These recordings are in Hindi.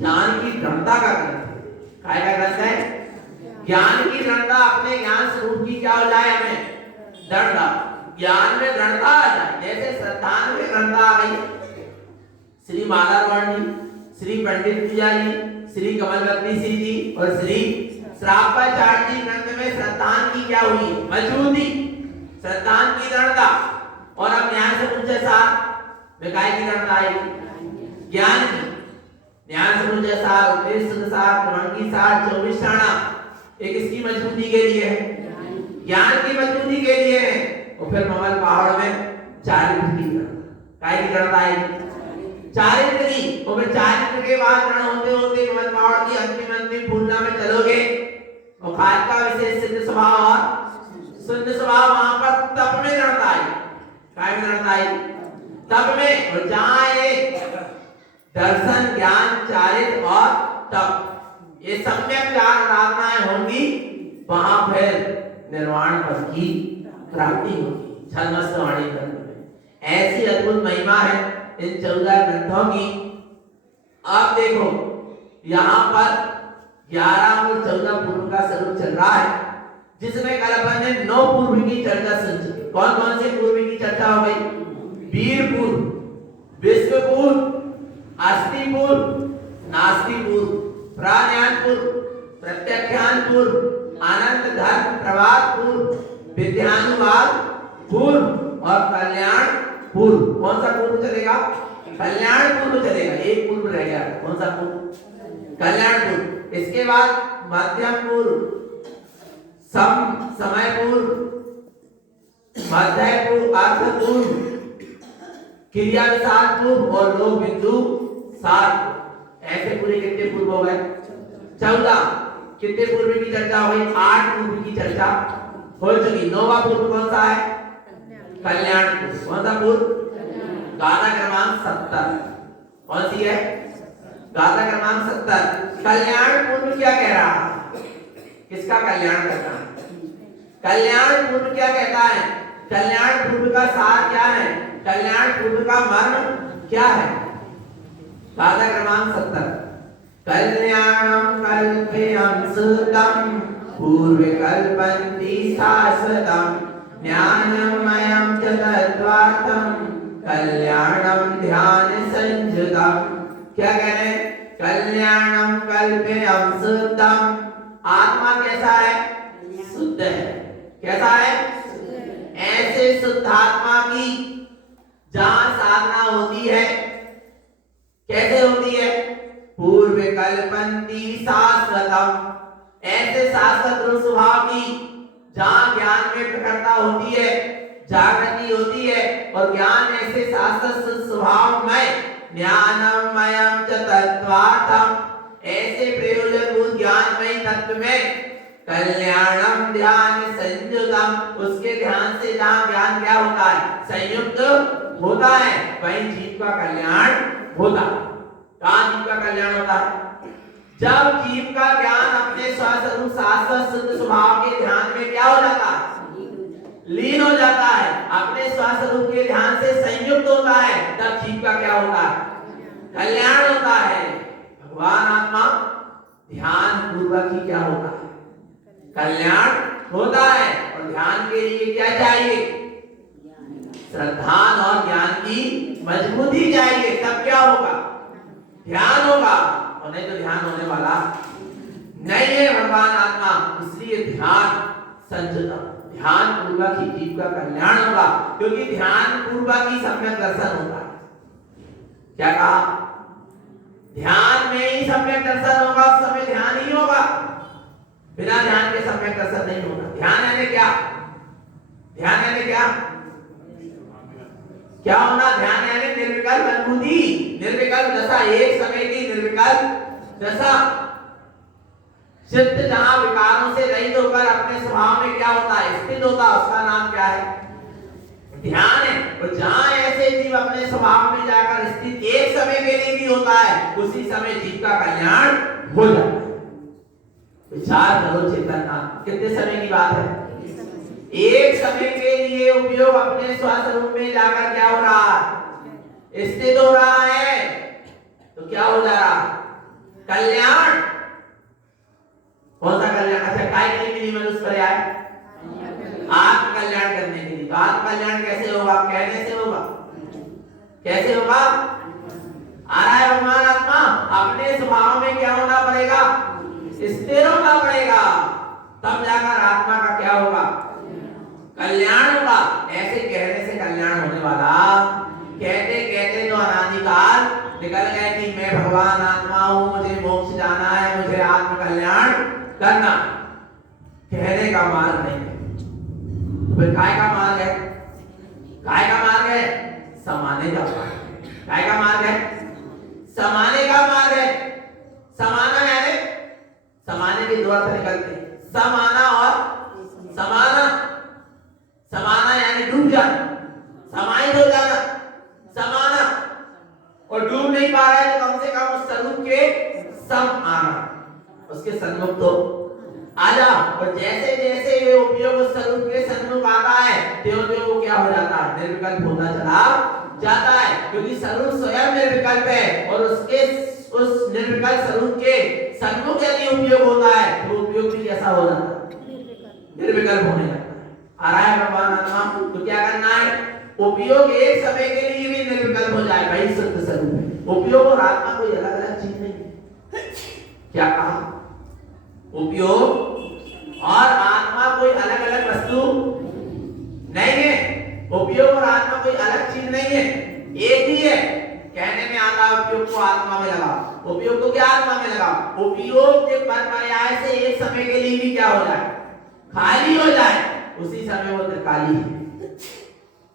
ज्ञान की दृढ़ता का ग्रंथ है। काय का ग्रंथ है? ज्ञान की दृढ़ता, अपने ज्ञान स्वरूप की क्या हो जाए, हमें दृढ़ता, ज्ञान में दृढ़ता आ जाए। जैसे श्रद्धा में दृढ़ता आ गई, श्री मालारवण जी, श्री पंडित पूजा जी, श्री कमलवती सिंह जी और श्री श्रापाचार्य जी ग्रंथ में श्रद्धान की क्या हुई, मजबूती, श्रद्धान की दृढ़ता। और अब न्याय से पूछे साथ में काय की दृढ़ता आएगी, ज्ञान की। न्याय से पूछे साथ, उपदेश साथ, प्रमाण की साथ, 24 शाणा एक इसकी मजबूती के लिए है, ज्ञान की मजबूती के लिए है। और फिर ममल पहाड़ में चारित्र की दृढ़ता, काय की दृढ़ता आएगी, चारित्र की। और फिर चारित्र के बाद दृढ़ होते होते ममल पहाड़ की अंतिम पूर्णा में चलोगे और खाद का विशेष सिद्ध स्वभाव और शुद्ध स्वभाव, वहां पर तप में दृढ़ता आएगी। काय में दृढ़ता आएगी, तप में। और जहां दर्शन, ज्ञान, चारित्र और तप, ये सम्यक चार साधनाएं होंगी, वहां फिर निर्वाण पद की प्राप्ति होगी। छंदस्वाणी ग्रंथ में ऐसी अद्भुत महिमा है इन 14 ग्रंथों की। आप देखो यहाँ पर 11 और 14 पूर्व का स्वरूप चल रहा है, जिसमें कल अपन ने 9 पूर्व की चर्चा सुन चुकी। कौन कौन से पूर्व की चर्चा हो गई? वीर पूर्व, विश्व पूर्व, अस्ति पूर्व, नास्ति पूर्व, प्राज्ञान पूर्व, प्रत्यक्षान पूर्व, अनंत धर्म प्रवाद पूर्व, विद्यानुवाद पूर्व और कल्याण पूर्व। कौन सा पूर्व चलेगा? कल्याण पूर्व चलेगा। एक पूर्व रह गया, कौन सा पूर्व? कल्याण पूर्व। इसके बाद मध्यम पूर्व, समय पूर्व, मध्य पूर्व, अर्थ पूर्व, क्रिया विसार पूर्व और लोक बिंदु सार। ऐसे पूरे कितने पूर्व हो गए? 14। कितने पूर्व की चर्चा हो गई? 8 पूर्व की चर्चा हो चुकी। 9वां पूर्व कौन सा है? कल्याण पूर्व। कौन सा पूर्व? गाथा क्रमांक 70। कौन सी है? गाथा क्रमांक 70। कल्याण पूर्व क्या कह रहा है? किसका कल्याण करता है? कल्याण पूर्व क्या कहता है? कल्याण पूर्व का सार क्या है? कल्याण पूर्व का मर्म क्या है? गाथा क्रमांक 70। कल्याणं कल्पयं सुतं पूर्वे कल्पन्ति शाश्वतं ज्ञानमयं च तद्वातं कल्याणं ध्यान संयुतं। क्या कह रहे हैं? कल्याणं कल्पयं सुतं, आत्मा कैसा है? शुद्ध है। कैसा है? ऐसे शुद्ध आत्मा की जहां साधना होती है, कैसे होती है? पूर्व कल्पन्ति शाश्वतम, ऐसे शाश्वत रूप स्वभाव की जहां ज्ञान में प्रकटता होती है, जागृति होती है। और ज्ञान ऐसे शाश्वत स्वभाव में ज्ञानमयं च तत्वार्थम, ऐसे प्रयोजनभूत ज्ञानमय तत्व में कल्याणम ध्यान संयुतम, उसके ध्यान से जहां ज्ञान क्या होता है? संयुक्त होता है, वहीं जीव का कल्याण होता है। कहां जीव का कल्याण होता है? जब जीव का ज्ञान अपने स्वस्वरूप शाश्वत शुद्ध स्वभाव के ध्यान में क्या हो जाता है? लीन हो जाता है, अपने स्वस्वरूप के ध्यान से संयुक्त होता है, तब जीव का क्या होता है? कल्याण होता है। भगवान आत्मा ध्यान पूर्वक ही क्या होता है? कल्याण होता है। और ध्यान के लिए क्या चाहिए? श्रद्धा और ज्ञान की मजबूती चाहिए, तब क्या होगा? ध्यान होगा। और नहीं तो ध्यान होने वाला नहीं है भगवान आत्मा। इसलिए ध्यान संयुतम, ध्यान पूर्वक ही जीव का कल्याण होगा, क्योंकि ध्यान पूर्वक ही सम्यक दर्शन होता है। क्या कहा? ध्यान में ही सम्यक दर्शन होगा, उस समय ध्यान ही होगा, बिना ध्यान के सम्यक दर्शन नहीं होगा। ध्यान है क्या? ध्यान है क्या? क्या होना? ध्यान है निर्विकल्प अनुभूति, निर्विकल्प दशा, एक समय की निर्विकल्प दशा। चित्त जहां विकारों से रहित होकर अपने स्वभाव में क्या होता है? स्थित होता है, उसका नाम क्या है? ध्यान है। और जहां ऐसे जीव अपने स्वभाव में जाकर स्थित एक समय के लिए भी होता है, उसी समय जीव का कल्याण हो जाता है। विचार करो चेतन का, कितने समय की बात है? एक समय के लिए उपयोग अपने स्वस्वरूप में जाकर क्या हो रहा है? स्थित हो रहा है। तो क्या हो जा रहा? कल्याण। कौन सा कल्याण? अच्छा, काय के लिए मिली मनुष्य पर आए? आत्म कल्याण करने के लिए। तो आत्म कल्याण कैसे होगा? कहने से होगा। कैसे होगा? आ रहा है भगवान आत्मा, अपने स्वभाव में क्या होना पड़ेगा? स्थिर होना पड़ेगा, तब जाकर आत्मा का क्या होगा? कल्याण होगा। ऐसे कहने से कल्याण होने वाला, कहते कहते तो अनादिकाल निकल गए कि मैं भगवान आत्मा हूं, मुझे मोक्ष जाना है, मुझे आत्म कल्याण करना। कहने का मार्ग नहीं है, फिर काय का मार्ग है? काय का मार्ग है? समाने का मार्ग है। काय का मार्ग है? समाने का मार्ग है। समाना यानी, समाने के दो अर्थ निकलते हैं, समाना और समाना। समाना यानी डूब जाना, समाहित हो जाना। समाना, और डूब नहीं पा रहा है तो कम से कम उस स्वरूप के सम आना, उसके सन्मुख तो आ जा। और जैसे जैसे ये उपयोग उस स्वरूप के सन्मुख आता है, त्यों त्यों वो क्या हो जाता है? निर्विकल्प होता चला जाता है, क्योंकि स्वरूप स्वयं निर्विकल्प है। और उसके उस निर्विकल्प स्वरूप के सन्मुख यदि उपयोग होता है तो उपयोग भी कैसा हो जाता है? निर्विकल्प होने लगता है। आ रहा है भगवान आत्मा, तो क्या करना है? उपयोग एक समय के लिए भी निर्विकल्प हो जाए, भाई शुद्ध स्वरूप है। उपयोग और आत्मा कोई अलग अलग चीज नहीं है। क्या कहा? उपयोग और आत्मा कोई अलग अलग वस्तु नहीं है। उपयोग और आत्मा कोई अलग चीज नहीं है, एक ही है। कहने में आता है उपयोग को आत्मा में लगा, उपयोग को क्या आत्मा में लगा? उपयोग के पर्याय से एक समय के लिए भी क्या हो जाए? खाली हो जाए, उसी समय वो त्रिकाली है।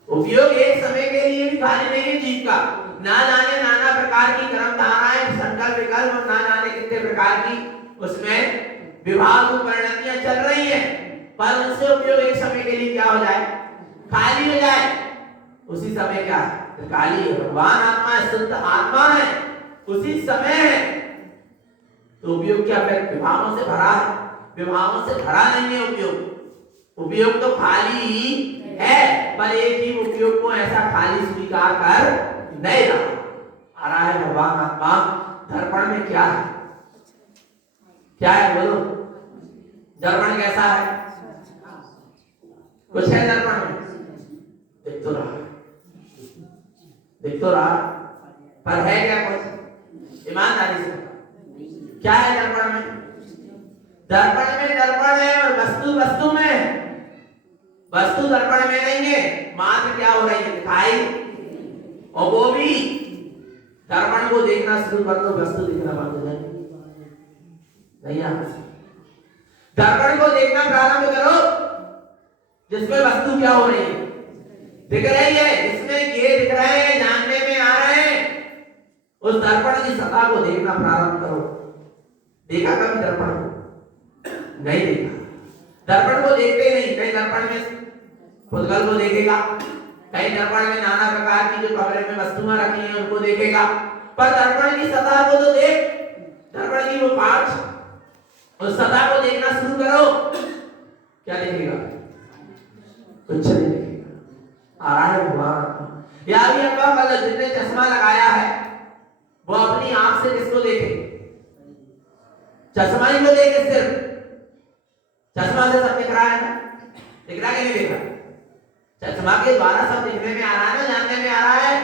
उपयोग एक समय के लिए भी खाली नहीं है जीव का। ना जाने नाना प्रकार की कर्म धाराएं, संकल्प विकल्प, और ना जाने कितने प्रकार की उसमें विभाग परिणतियां चल रही है, पर उनसे उपयोग एक समय के लिए क्या हो जाए? खाली हो जाए, उसी समय क्या है? त्रिकाली है। भगवान आत्मा शुद्ध आत्मा है, उसी समय है। तो उपयोग क्या है? विभागों से भरा है, विभागों से भरा नहीं है उपयोग। उपयोग तो खाली ही है, पर एक ही उपयोग को ऐसा खाली स्वीकार कर नहीं रहा। आ रहा है भगवान आत्मा। दर्पण में क्या है? क्या है बोलो? दर्पण कैसा है? कुछ है दर्पण में? देख तो रहा, देख तो रहा, पर है क्या कुछ? ईमानदारी से क्या है दर्पण में? दर्पण में दर्पण है और वस्तु वस्तु में है। वस्तु दर्पण में नहीं है, मात्र क्या हो रही है? दिखाई। और वो भी दर्पण को देखना शुरू कर दो, वस्तु दिखना बंद हो जाएगी। नहीं आ दर्पण को देखना प्रारंभ करो, जिसमें वस्तु क्या हो रही है? दिख रही है, इसमें ये दिख रहे हैं, जानने में आ रहे हैं। उस दर्पण की सत्ता को देखना प्रारंभ करो। देखा कभी दर्पण को? नहीं देखा। दर्पण को देखते नहीं। कहीं दर्पण में पुद्गल को देखेगा, कहीं दर्पण में नाना प्रकार की जो कमरे में वस्तुएं रखी हैं उनको देखेगा, पर दर्पण की सतह को तो देख। दर्पण की वो पांच, उस सतह को देखना शुरू करो, क्या देखेगा? कुछ नहीं देखेगा। आ रहा है भगवान। या भी अब्बा जिसने चश्मा लगाया है वो अपनी आंख से किसको देखे? चश्मा ही को देखे सिर्फ। चश्मा से सब दिख रहा है ना? दिख रहा है कि नहीं दिख रहा? चश्मा के द्वारा सब दिखने में आ रहा है ना, जानने में आ रहा है।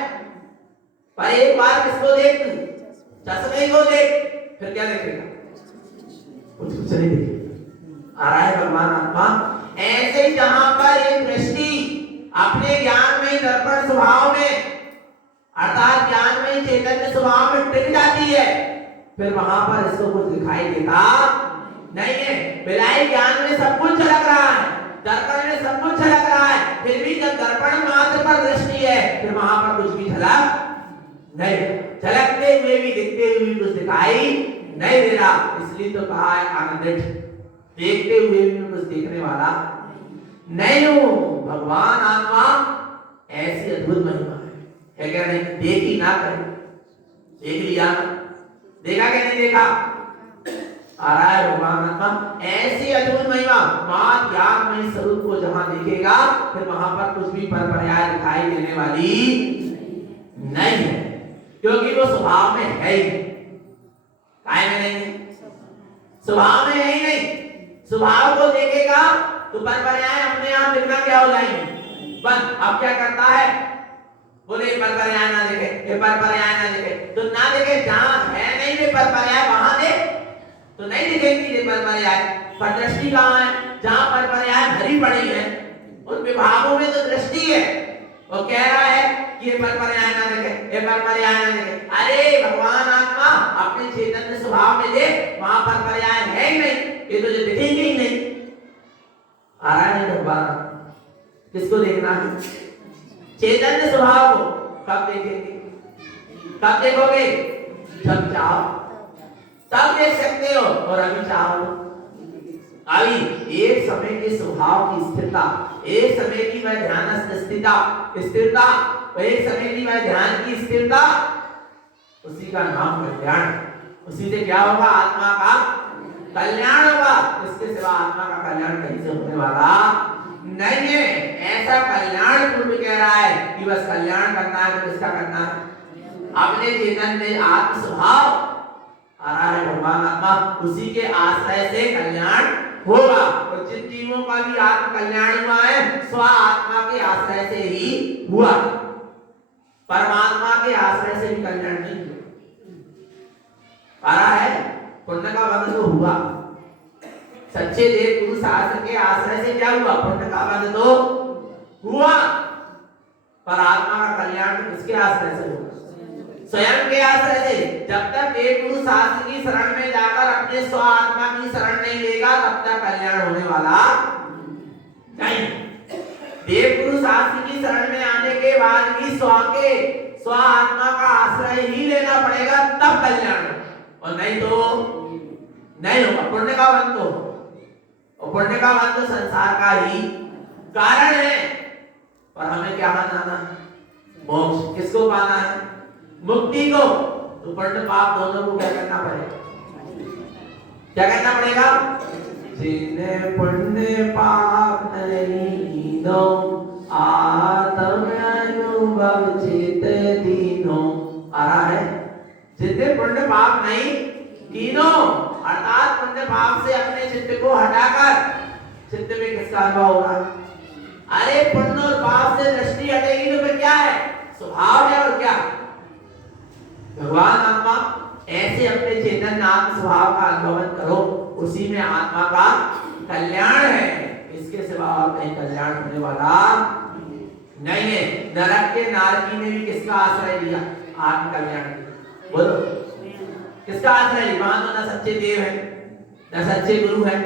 पर एक बार किसको देख? तू चश्मे को देख, फिर क्या देखेगा? कुछ नहीं देखेगा। आ रहा है भगवान आत्मा। ऐसे ही जहां पर एक दृष्टि अपने ज्ञान में दर्पण स्वभाव में, अर्थात ज्ञान में चैतन्य स्वभाव में टिक जाती है, फिर वहां पर इसको कुछ दिखाई देता नहीं है। बिलाई ज्ञान में सब कुछ झलक रहा है, दर्पण में सब कुछ झलक रहा है, फिर भी जब दर्पण मात्र पर दृष्टि है, फिर वहां पर कुछ भी झलक नहीं। झलकते हुए भी दिखते हुए भी कुछ दिखाई नहीं दे रहा। इसलिए तो कहा है आनंदित, देखते हुए भी कुछ देखने वाला नहीं हूं। भगवान आत्मा ऐसी अद्भुत महिमा है क्या नहीं? देखी ना करे, देख लिया ना, देखा क्या नहीं देखा? आ रहा है भगवान आत्मा। ऐसी अद्भुत महिमा, मां ज्ञानमय स्वरूप को जहां देखेगा, फिर वहां पर कुछ भी परपर्याय दिखाई देने वाली नहीं है, क्योंकि वो स्वभाव में है ही। काय में नहीं है, स्वभाव में है ही नहीं। स्वभाव को देखेगा तो परपर्याय अपने आप दिखना क्या हो जाएंगे बस। अब क्या करता है, बोले परपर्याय ना देखे, ये परपर्याय ना देखे, तो ना देखे, जहां है नहीं वे परपर्याय वहां दे तो नहीं दिखेगी ये परपर्याय। पर दृष्टि कहाँ है, जहां परपर्याय भरी पड़ी है उन विभागों में तो दृष्टि है। वो कह रहा है कि ये परपर्याय ना देखे, ये परपर्याय ना देखे। अरे भगवान आत्मा अपने चैतन्य स्वभाव में देख, वहां परपर्याय है ही नहीं, ये तो जो दिखेंगे ही नहीं। आ रहा है भगवान, किसको देखना है, चैतन्य स्वभाव को। कब देखेंगे, कब देखोगे, जब चाहो तब देख सकते हो, और अभी चाहो। अभी एक समय के स्वभाव की स्थिरता, एक समय की वह ध्यान स्थिरता, एक समय की वह ध्यान की स्थिरता, उसी का नाम कल्याण। उसी से क्या होगा, आत्मा का कल्याण होगा। इसके सिवा आत्मा का कल्याण कहीं से होने वाला नहीं है। ऐसा कल्याण पूर्व कह रहा है कि बस कल्याण करना है तो किसका करना है, अपने चेतन में आत्म स्वभाव आ रहा है भगवान आत्मा, उसी के आश्रय से कल्याण होगा। और जिन जीवों का भी आत्म कल्याण हुआ है स्व आत्मा के आश्रय से ही हुआ, परमात्मा के आश्रय से भी कल्याण नहीं हुआ। आ रहा है, पुण्य का बंध तो हुआ, सच्चे देव गुरु शास्त्र के आश्रय से क्या हुआ, पुण्य का बंध तो हुआ, पर आत्मा का कल्याण तो किसके आश्रय से हुआ, स्वयं के आश्रय से। जब तक देव गुरु शास्त्र की शरण में जाकर अपने स्व आत्मा की शरण नहीं लेगा तब तक कल्याण होने वाला नहीं। देव गुरु शास्त्र की शरण में आने के बाद भी स्व आत्मा का आश्रय ही लेना पड़ेगा, तब कल्याण, और नहीं तो नहीं होगा। पुण्य का बंध तो, और पुण्य का बंध तो संसार का ही कारण है। पर हमें क्या जाना, मोक्ष किसको पाना है, मुक्ति को। तो पुण्य पाप दोनों को क्या करना पड़ेगा, क्या करना पड़ेगा, जिन्हें पुण्य पाप नहीं दो आत्म अनुभव चित दीनो। आ रहा है, जिन्हें पुण्य पाप नहीं तीनों, अर्थात पुण्य पाप से अपने चित्त को हटाकर चित्त में किसका अनुभव होगा। अरे पुण्य और पाप से दृष्टि हटेगी तो फिर क्या है, स्वभाव है और क्या। भगवान आत्मा ऐसे अपने चेतन आत्म स्वभाव का अनुभव करो, उसी में आत्मा का कल्याण है। इसके सिवा और कहीं कल्याण होने वाला नहीं है। नरक के नारकी ने भी किसका आश्रय लिया, आत्म कल्याण। बोलो किसका आश्रय लिया, वहां तो न सच्चे देव है, न सच्चे गुरु है,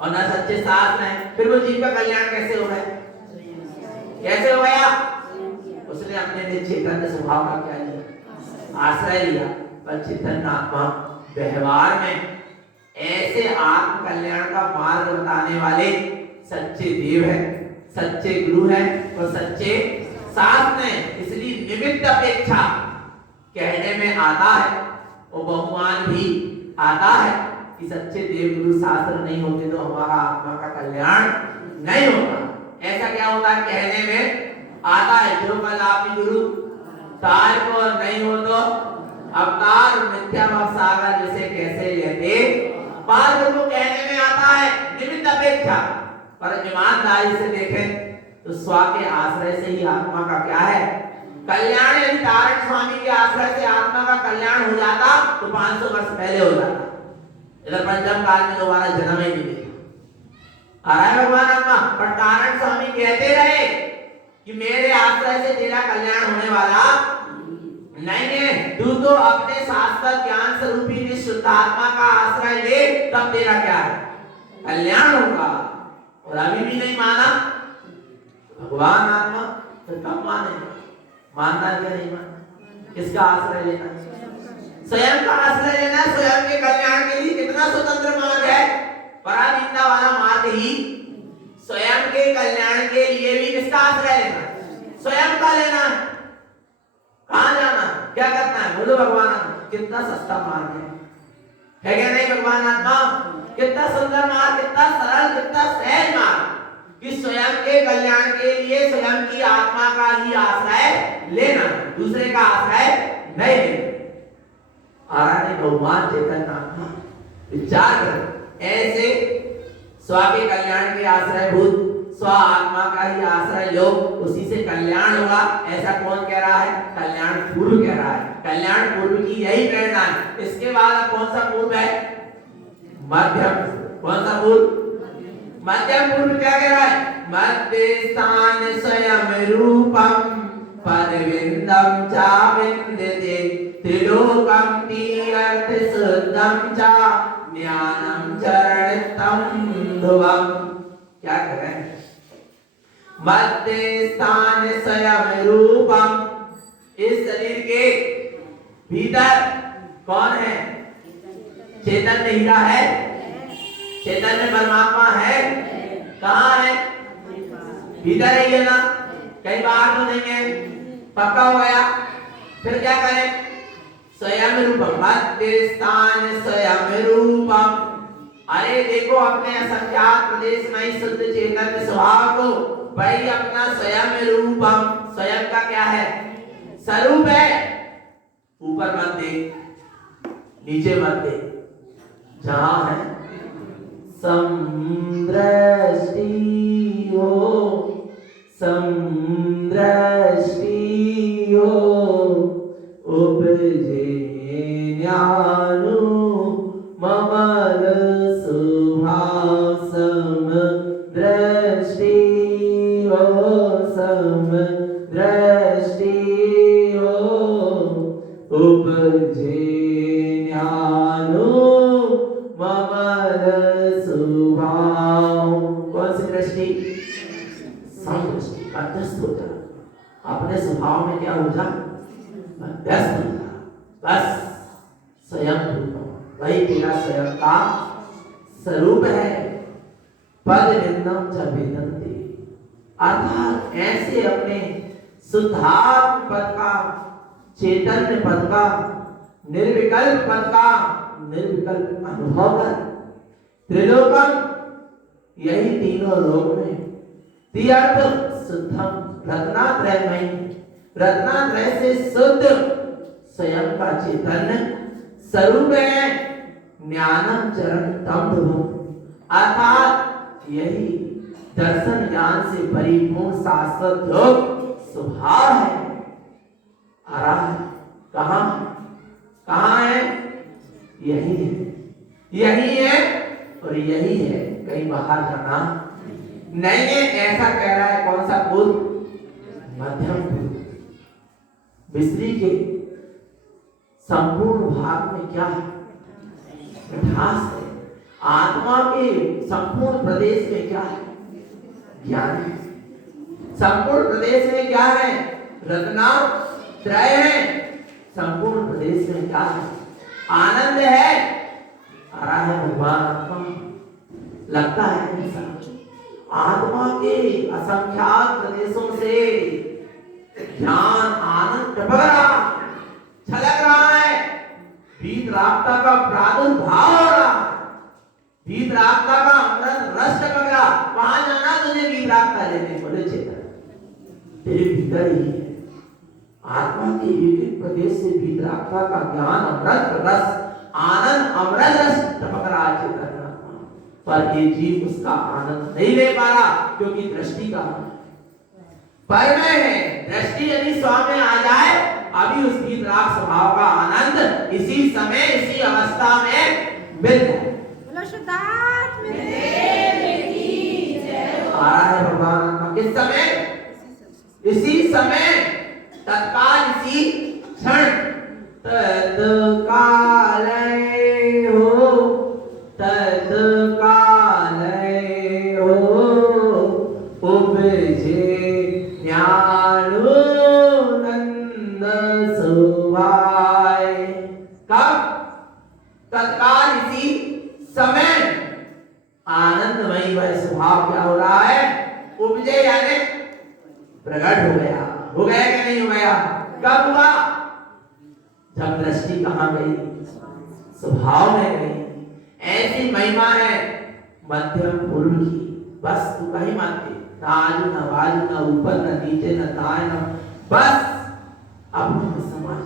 और न सच्चे शास्त्र है। फिर वो जीव का कल्याण कैसे हो गया, कैसे हो गया, उसने अपने चेतन स्वभाव का क्या लिया, आश्रय लिया। पर चेतन आत्मा व्यवहार में ऐसे आत्म कल्याण का मार्ग बताने वाले सच्चे देव है, सच्चे गुरु है और सच्चे शास्त्र है। इसलिए निमित्त अपेक्षा कहने में आता है और बहुमान भी आता है कि सच्चे देव गुरु शास्त्र नहीं होते तो हमारा आत्मा का कल्याण नहीं होता। ऐसा क्या होता है, कहने में आता है, जो कल आपकी गुरु तार को नहीं हो तो अवतार मिथ्या भाव सागर जिसे कैसे लेते पार, को कहने में आता है निमित्त अपेक्षा। पर ईमानदारी से देखें तो स्व के आश्रय से ही आत्मा का क्या है, कल्याण। यदि तारण स्वामी के आश्रय से आत्मा का कल्याण हो जाता तो 500 वर्ष पहले हो जाता, इधर पंचम काल में दोबारा जन्म ही नहीं देता। आ रहा है भगवान आत्मा। पर तारण स्वामी कहते रहे कि मेरे आश्रय से तेरा कल्याण होने वाला नहीं है, तू तो अपने शास्त्र ज्ञान स्वरूपी निश्चित आत्मा का आश्रय ले, तब तेरा क्या है, कल्याण होगा। और अभी भी नहीं माना भगवान आत्मा, तो कब मानेगा, मानना क्या नहीं मानना, किसका आश्रय लेना, स्वयं का आश्रय लेना। स्वयं के कल्याण के लिए कितना स्वतंत्र मार्ग है, पराधीनता वाला मार्ग ही स्वयं के कल्याण के लिए भी किसका आश्रय लेना, स्वयं का लेना। कहां जाना, क्या करना है, बोलो भगवान आत्मा। कितना सस्ता मार्ग है क्या नहीं भगवान आत्मा, कितना सुंदर मार्ग, कितना सरल, कितना सहज मार्ग कि स्वयं के कल्याण के लिए स्वयं की आत्मा का ही आश्रय लेना, दूसरे का आश्रय नहीं लेना। आराधे भगवान चैतन्य विचार कर। ऐसे स्व के कल्याण के आश्रयभूत स्व आत्मा का ही आश्रय लो, उसी से कल्याण होगा। ऐसा कौन कह रहा है? कल्याण पूर्व कह रहा है। कल्याण पूर्व की यही प्रेरणा है। इसके बाद अब कौन सा पूर्व है? मध्यम। कौन सा पूर्व? मध्यम पूर्व क्या कह रहा है? मध्य स्थान स्वयं रूपम पदविंदम चा विंदते त्रिलोकम तीर्थ शुद्धम चा ज्ञानम चरणितम ध्रुवम। क्या कह रहे हैं? मध्य स्थान स्वयं रूपम, इस शरीर के भीतर कौन है? चैतन्य हीरा है, चैतन्य परमात्मा है। कहाँ है? भीतर है ये ना, कहीं बाहर तो नहीं है। पक्का हो गया? फिर क्या करें? स्वयं रूपम, मध्य स्थान स्वयं रूपम। अरे देखो अपने असंख्यात प्रदेश में ही शुद्ध चैतन्य स्वभाव को वही अपना स्वयं रूपम, स्वयं का क्या है? स्वरूप है। ऊपर मत देख, नीचे मत देख, जहां है समदृष्टि हो, समदृष्टि हो, उपजे ज्ञानो ममल सुभाव। समदृष्टि हो, समदृष्टि हो, उपजे ज्ञानो ममल सुभाव। कौन सी दृष्टि? समदृष्टि। मध्यस्थ हो जा, अपने स्वभाव में क्या हो जा? मध्यस्थ हो जा। बस स्वयं वही तेरा स्वयं का स्वरूप है। पद विंदम च विदन्ति, अर्थात ऐसे अपने शुद्धात्म पद का, चैतन्य पद का, निर्विकल्प पद का निर्विकल्प अनुभव कर। त्रिलोकम, यही तीनों लोक में, तीर्थ शुद्धम, रत्नात्रयमयी, रत्नात्रय से शुद्ध स्वयं का चैतन्य स्वरूप है। ज्ञानम चरण तम, अर्थात यही दर्शन ज्ञान से परिपूर्ण शाश्वत योग स्वभाव है। आ रहा है कहां? कहां है? यही है, यही है और यही है, कहीं बाहर जाना नहीं है। ऐसा कह रहा है कौन सा पूर्व? मध्यम पूर्व। मिस्री के संपूर्ण भाग में क्या है? मिठास है। आत्मा के संपूर्ण प्रदेश में क्या है? ज्ञान है। संपूर्ण प्रदेश में क्या है? रत्नात्रय है। संपूर्ण प्रदेश में क्या है? आनंद है। आ रहा है भगवान आत्मा। लगता है ऐसा आत्मा के असंख्यात प्रदेशों से ज्ञान आनंद टपक रहा, छलक रहा है। वीतरागता का प्रादुर्भाव हो रहा है। वीतरागता का अमृत रस टपक रहा। वहां जाना तुझे वीतरागता लेने? बोले चेतन तेरे भीतर ही है। आत्मा के एक एक प्रदेश से वीतरागता का ज्ञान अमृत रस, आनंद अमृत रस टपक रहा है चेतन, पर ये जीव उसका आनंद नहीं ले पा रहा क्योंकि दृष्टि का पर में है। दृष्टि यदि स्व में आ जाए, अभी उसकी राग स्वभाव का आनंद इसी समय इसी अवस्था में मिल जाए। आ रहा है भगवान का किस समय? इसी समय, तत्काल, इसी क्षण। तत्काल हो, तत्काल हो, उपजे ज्ञानो नंद सुभाय। कब? तत्काल, इसी समय आनंदमयी वह स्वभाव क्या हो रहा है? उपजे यानी प्रकट हो गया। हो गया कि नहीं हो गया? कब हुआ? जब दृष्टि कहां गई? स्वभाव में गई। ऐसी महिमा है मध्यम पूर्व की। बस तू कहीं मत दे, ना आजू ना बाजू, ना ऊपर ना नीचे, ना दाएं, ना, बस अब समझ,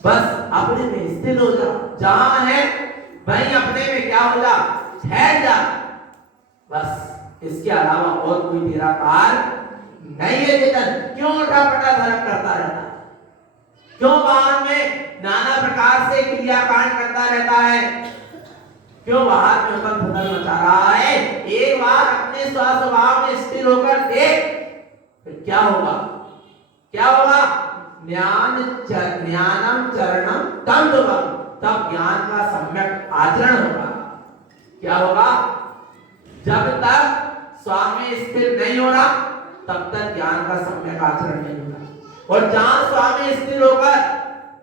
बस अपने में स्थिर हो जा, जहां है वहीं अपने में क्या हो जा, ठहर जा। बस इसके अलावा और कोई तेरा कार्य नहीं है। चेतन क्यों उठा पटा धर्म करता रहता है? क्यों बाहर में नाना प्रकार से क्रियाकांड करता रहता है? क्यों बाहर में उथल पुथल मचा रहा है? एक बार अपने स्वभाव में स्थिर होकर देख, फिर क्या होगा? क्या होगा? ज्ञानम चरणम तम दुबम, तब ज्ञान का सम्यक आचरण होगा। क्या होगा? जब तक स्वामी स्थिर नहीं हो रहा तब तक ज्ञान का सम्यक आचरण नहीं होगा। और जहां स्वामी स्थिर होकर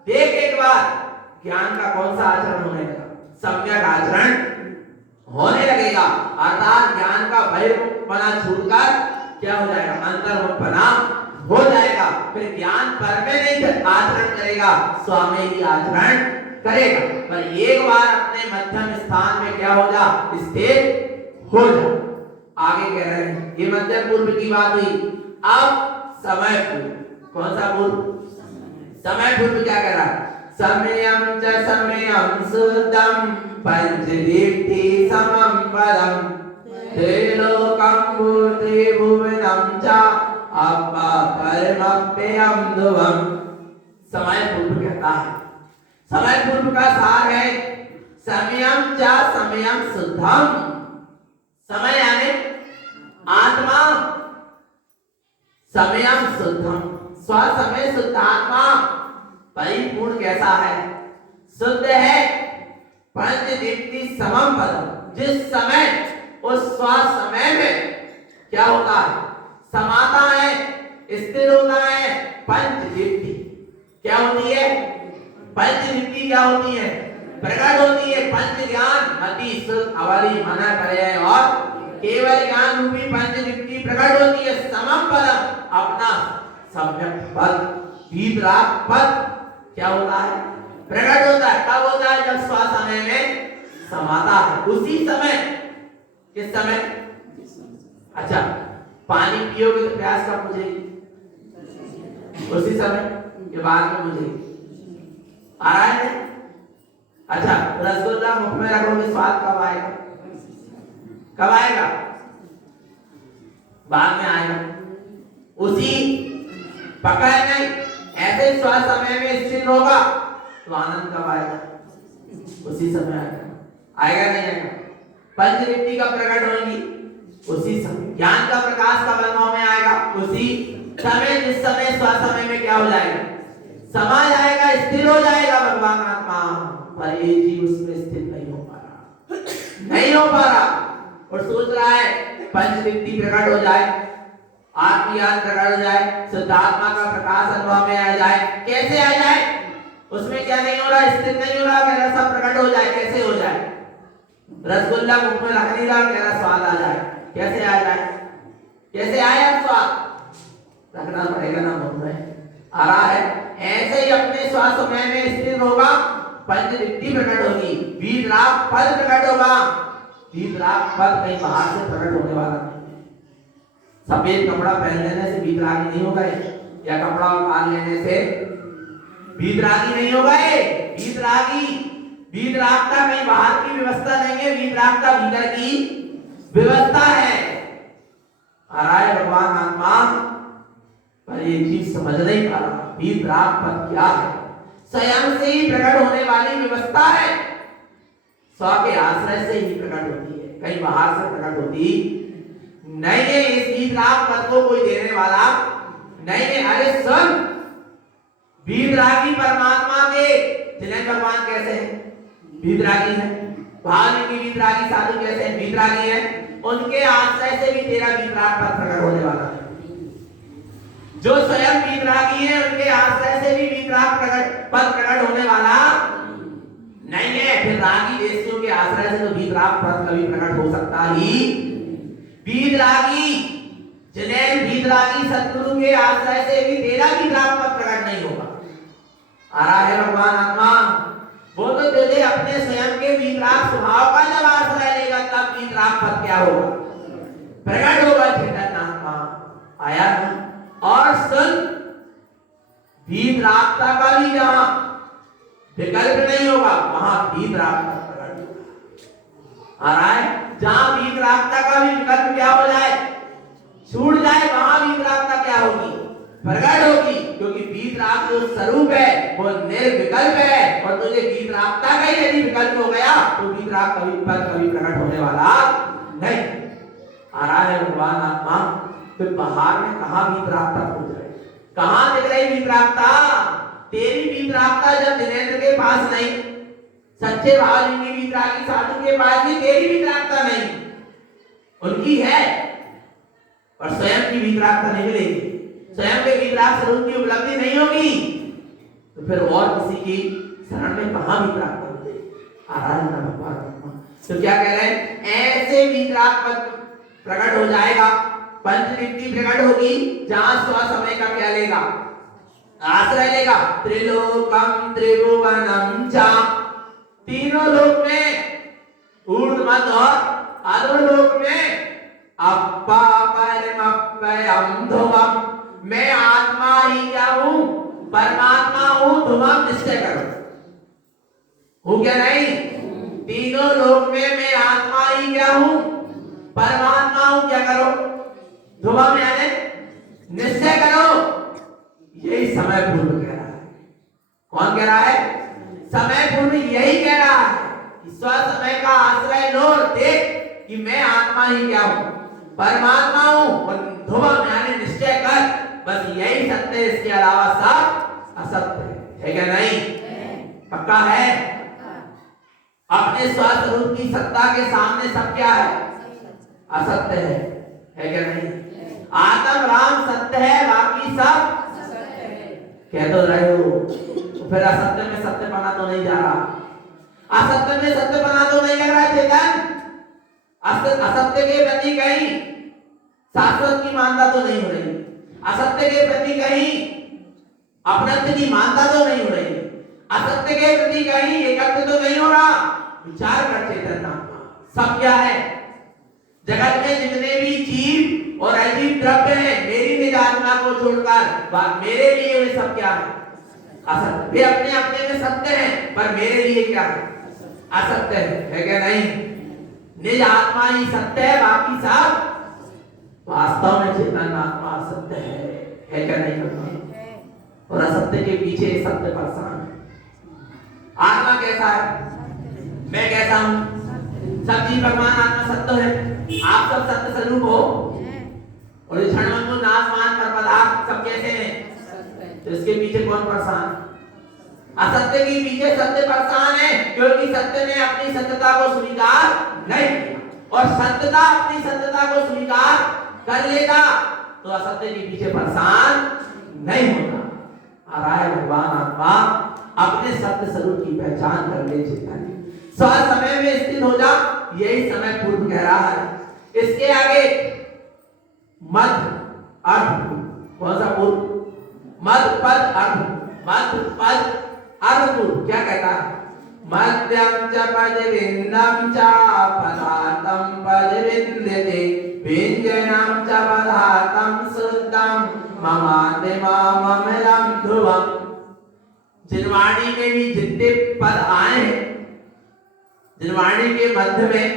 देख एक बार, ज्ञान का कौन सा आचरण होने लगा? सम्यक आचरण होने लगेगा। अर्थात ज्ञान का बहिर्मुखपना छूटकर क्या हो जाएगा? अंतर्मुखपना हो जाएगा। फिर ज्ञान पर में नहीं आचरण करेगा, स्वामी ही आचरण करेगा। पर एक बार अपने मध्यम स्थान में क्या हो जा? स्थिर हो जा। आगे कह रहे हैं, ये मध्यम पूर्व की बात हुई। अब समय पूर्व, कौन सा पूर्व? समय पूर्व क्या कह रहा है? समयम च समयम शुद्धम पंचदीप्ति समम पदम त्रिलोकम मूर्ति भुवनम च अप्पा परमप्ययम ध्रुवम। समय पूर्व कहता है, समय पूर्व का सार है समयम च समयम शुद्धम। समय यानी आत्मा, समयम शुद्धम, स्व समय शुद्ध आत्मा परिपूर्ण कैसा है? शुद्ध है। पंचदीप्ति समम पदम, जिस समय उस स्व समय में क्या होता है? समाता है, स्थिर होता है। पंचदीप्ति क्या होती है? पंचदीप्ति क्या होती है? प्रकट होती है। पंच ज्ञान मति शुद्ध अवली मन पर्याय और केवल ज्ञान रूपी पंचदीप्ति प्रकट होती है। समम पदम, अपना सम्यक पद, वितराग पद क्या होता है? प्रकट होता है। कब होता है? जब स्व समय में समाता है। उसी समय, किस समय? अच्छा, पानी पियोगे तो प्यास कब बुझेगी? उसी समय के बाद में बुझेगी। आ रहा है? अच्छा, रसगुल्ला मुख में रखोगे, स्वाद कब आएगा? कब आएगा? बाद में आएगा। उसी पका है नहीं, ऐसे स्व समय में स्थिर होगा तो आनंद कब आएगा? उसी समय आएगा। आएगा नहीं आएगा? पंचदीप्ति का प्रकट होगी उसी समय। ज्ञान का प्रकाश का अनुभव में आएगा उसी समय, जिस समय स्व समय में क्या हो जाएगा? समा जाएगा, स्थिर हो जाएगा भगवान आत्मा। पर ये जीव उसमें स्थिर नहीं हो पा रहा, नहीं हो पा रहा, और सोच रहा है पंचदीप्ति प्रकट हो जाए, आत्मज्ञान प्रकट हो जाए, शुद्धात्मा का प्रकाश अनुभव में आ जाए। कैसे आ जाए? उसमें क्या नहीं हो रहा? स्थिर नहीं हो रहा, कह रहा सब प्रकट हो जाए। कैसे हो जाए? रसगुल्ला मुख में रख नहीं रहा, कह रहा स्वाद आ जाए। कैसे आ जाए? कैसे आया स्वाद? रखना पड़ेगा ना मुख में। आ रहा है? ऐसे ही अपने स्व समय में स्थिर होगा, पंचदीप्ति प्रकट होगी, वीतराग पद प्रकट होगा। वीतराग पद कहीं बाहर से प्रकट होने वाला नहीं है। सफेद कपड़ा पहन लेने से वीतरागी नहीं हो गए, या कपड़ा उतार लेने से वीतरागी नहीं हो गए। वीतरागी, वीतरागता कहीं बाहर की व्यवस्था नहीं है, वीतरागता भीतर की व्यवस्था है। आ रहा है भगवान आत्मा? पर ये चीज समझ नहीं पा रहा। वीतराग पद क्या है? स्वयं से ही प्रकट होने वाली व्यवस्था है, स्व के आश्रय से ही प्रकट होती है, कहीं बाहर से प्रकट होती नहीं है। इस वीतराग पद को कोई देने वाला नहीं है। अरे सुन, वीतरागी परमात्मा के जिन्हें भगवान कैसे हैं? वीतरागी है। भावी की वीतरागी साधु कैसे हैं? वीतरागी है। उनके आश्रय से भी तेरा वीतराग पद प्रकट होने वाला है। जो स्वयं वीतरागी है उनके आश्रय से भी वीतराग पद प्रकट होने वाला नहीं है। फिर रागी देशियों के आश्रय से तो वीतराग पद कभी प्रकट हो सकता ही। वीतरागी, जिन्हें वीतरागी सद्गुरु के आश्रय से भी तेरा वीतराग पद प्रकट नहीं होगा। आ रहा है भगवान आत्मा? वो तो तुझे अपने स्वयं के वीतराग स्वभाव का जब आश्रय लेगा तब वीतराग पद क्या होगा? प्रकट होगा। चेतन आत्मा आया ना? और सुन, वीतरागता का भी जहां विकल्प नहीं होगा, वहां वीतरागता प्रकट होगा। आ रहा है, जहां वीतरागता का भी विकल्प क्या हो जाए, छूट जाए, वहां वीतरागता क्या होगी, प्रकट होगी। क्योंकि वीतराग जो स्वरूप है वो निर्विकल्प है, और तुझे वीतरागता का ही यदि विकल्प हो गया तो वीतराग कभी प्रकट होने वाला नहीं। आ रहा है भगवान आत्मा, फिर बाहर में कहां वीतरागता खोज रहे, कहां दिख रही वीतरागता? तेरी वीतरागता जब जिनेंद्र के पास नहीं, सच्चे भावलिंगी वीतरागी साधु के पास भी तेरी वीतरागता नहीं, उनकी है, और स्वयं की वीतरागता नहीं मिलेगी, स्वयं के वीतराग स्वरूप की उपलब्धि नहीं होगी, तो फिर और किसी की शरण में कहां वीतरागता मिलेगी? आराधना भगवान। तो क्या कह रहे हैं, ऐसे वीतराग प्रकट हो जाएगा, पंचनित्य प्रकट होगी, जहां स्व समय का क्या लेगा, आश्रय लेगा। त्रिलोकम त्रिभुवनम चा, तीनों लोक में, ऊर्ध्वमत और अधोलोक में, अप्पा परमप्ययम ध्रुवम, मैं आत्मा ही क्या हूं, परमात्मा हूं, ध्रुवम निश्चय करो, हूं क्या नहीं? तीनों लोक में मैं आत्मा ही क्या हूं, परमात्मा हूं, क्या करो, ध्रुवम यानी निश्चय करो। यही समय पूर्व कह रहा है। कौन कह रहा है? समय पूर्व यही कह रहा है कि स्व समय का आश्रय लो और देख कि मैं आत्मा ही क्या हूं, परमात्मा हूं, और ध्रुवम यानी निश्चय कर, बस यही सत्य है, इसके अलावा सब असत्य है क्या नहीं? पक्का है? अपने स्वस्वरूप की सत्ता के सामने सब क्या है, असत्य है क्या नहीं? आत्म राम सत्य है, बाकी सब कह तो रहे हो, तो फिर असत्य में सत्य बना तो नहीं जा रहा, असत्य में सत्य बना तो नहीं लग रहा चेतन, असत्य के प्रति कहीं शाश्वत की मानता तो नहीं हो रही, असत्य के प्रति कहीं अपनत्व की मानता तो नहीं हो रही, असत्य के प्रति कहीं एकत्व तो नहीं हो रहा। विचार कर चेतन आत्मा, सब क्या है जगत में, जितने भी जीव और अजीव द्रव्य हैं, मेरी निज आत्मा को छोड़कर मेरे लिए वे सब क्या है, असत्य। वे अपने अपने में सत्य हैं, पर मेरे लिए क्या है, असत्य है क्या नहीं? निज आत्मा ही सत्य है, बाकी सब वास्तव में चेतन आत्मा असत्य है क्या नहीं? और असत्य के पीछे सत्य परेशान है। आत्मा कैसा है, मैं कैसा हूं? सब जीव भगवान आत्मा सत्य है, आप सब सत्य स्वरूप हो, और इस क्षण को नाश मान पर पदार्थ सब कैसे हैं? तो इसके पीछे कौन परेशान? असत्य के पीछे सत्य परेशान है, क्योंकि सत्य ने अपनी सत्यता को स्वीकार नहीं किया, और सत्यता अपनी सत्यता को स्वीकार कर लेता तो असत्य के पीछे परेशान नहीं होता। आ रहा है भगवान आत्मा, अपने सत्य स्वरूप की पहचान कर ले चेतन, स्व समय में स्थित हो जा, यही समय पूर्व कह रहा है। इसके आगे मध्य अर्ध, कौन सा पूर्व? मध्य पद अर्ध, मध्य पद अर्ध पूर्व क्या कहता है? मध्यम च पद विंदम च पदार्थम पद विंदते, व्यंजनम च पदार्थम शुद्धम ममादिमाममलम ध्रुवम। जिनवाणी में भी जितने पद आए हैं, जिनवाणी के मध्य में,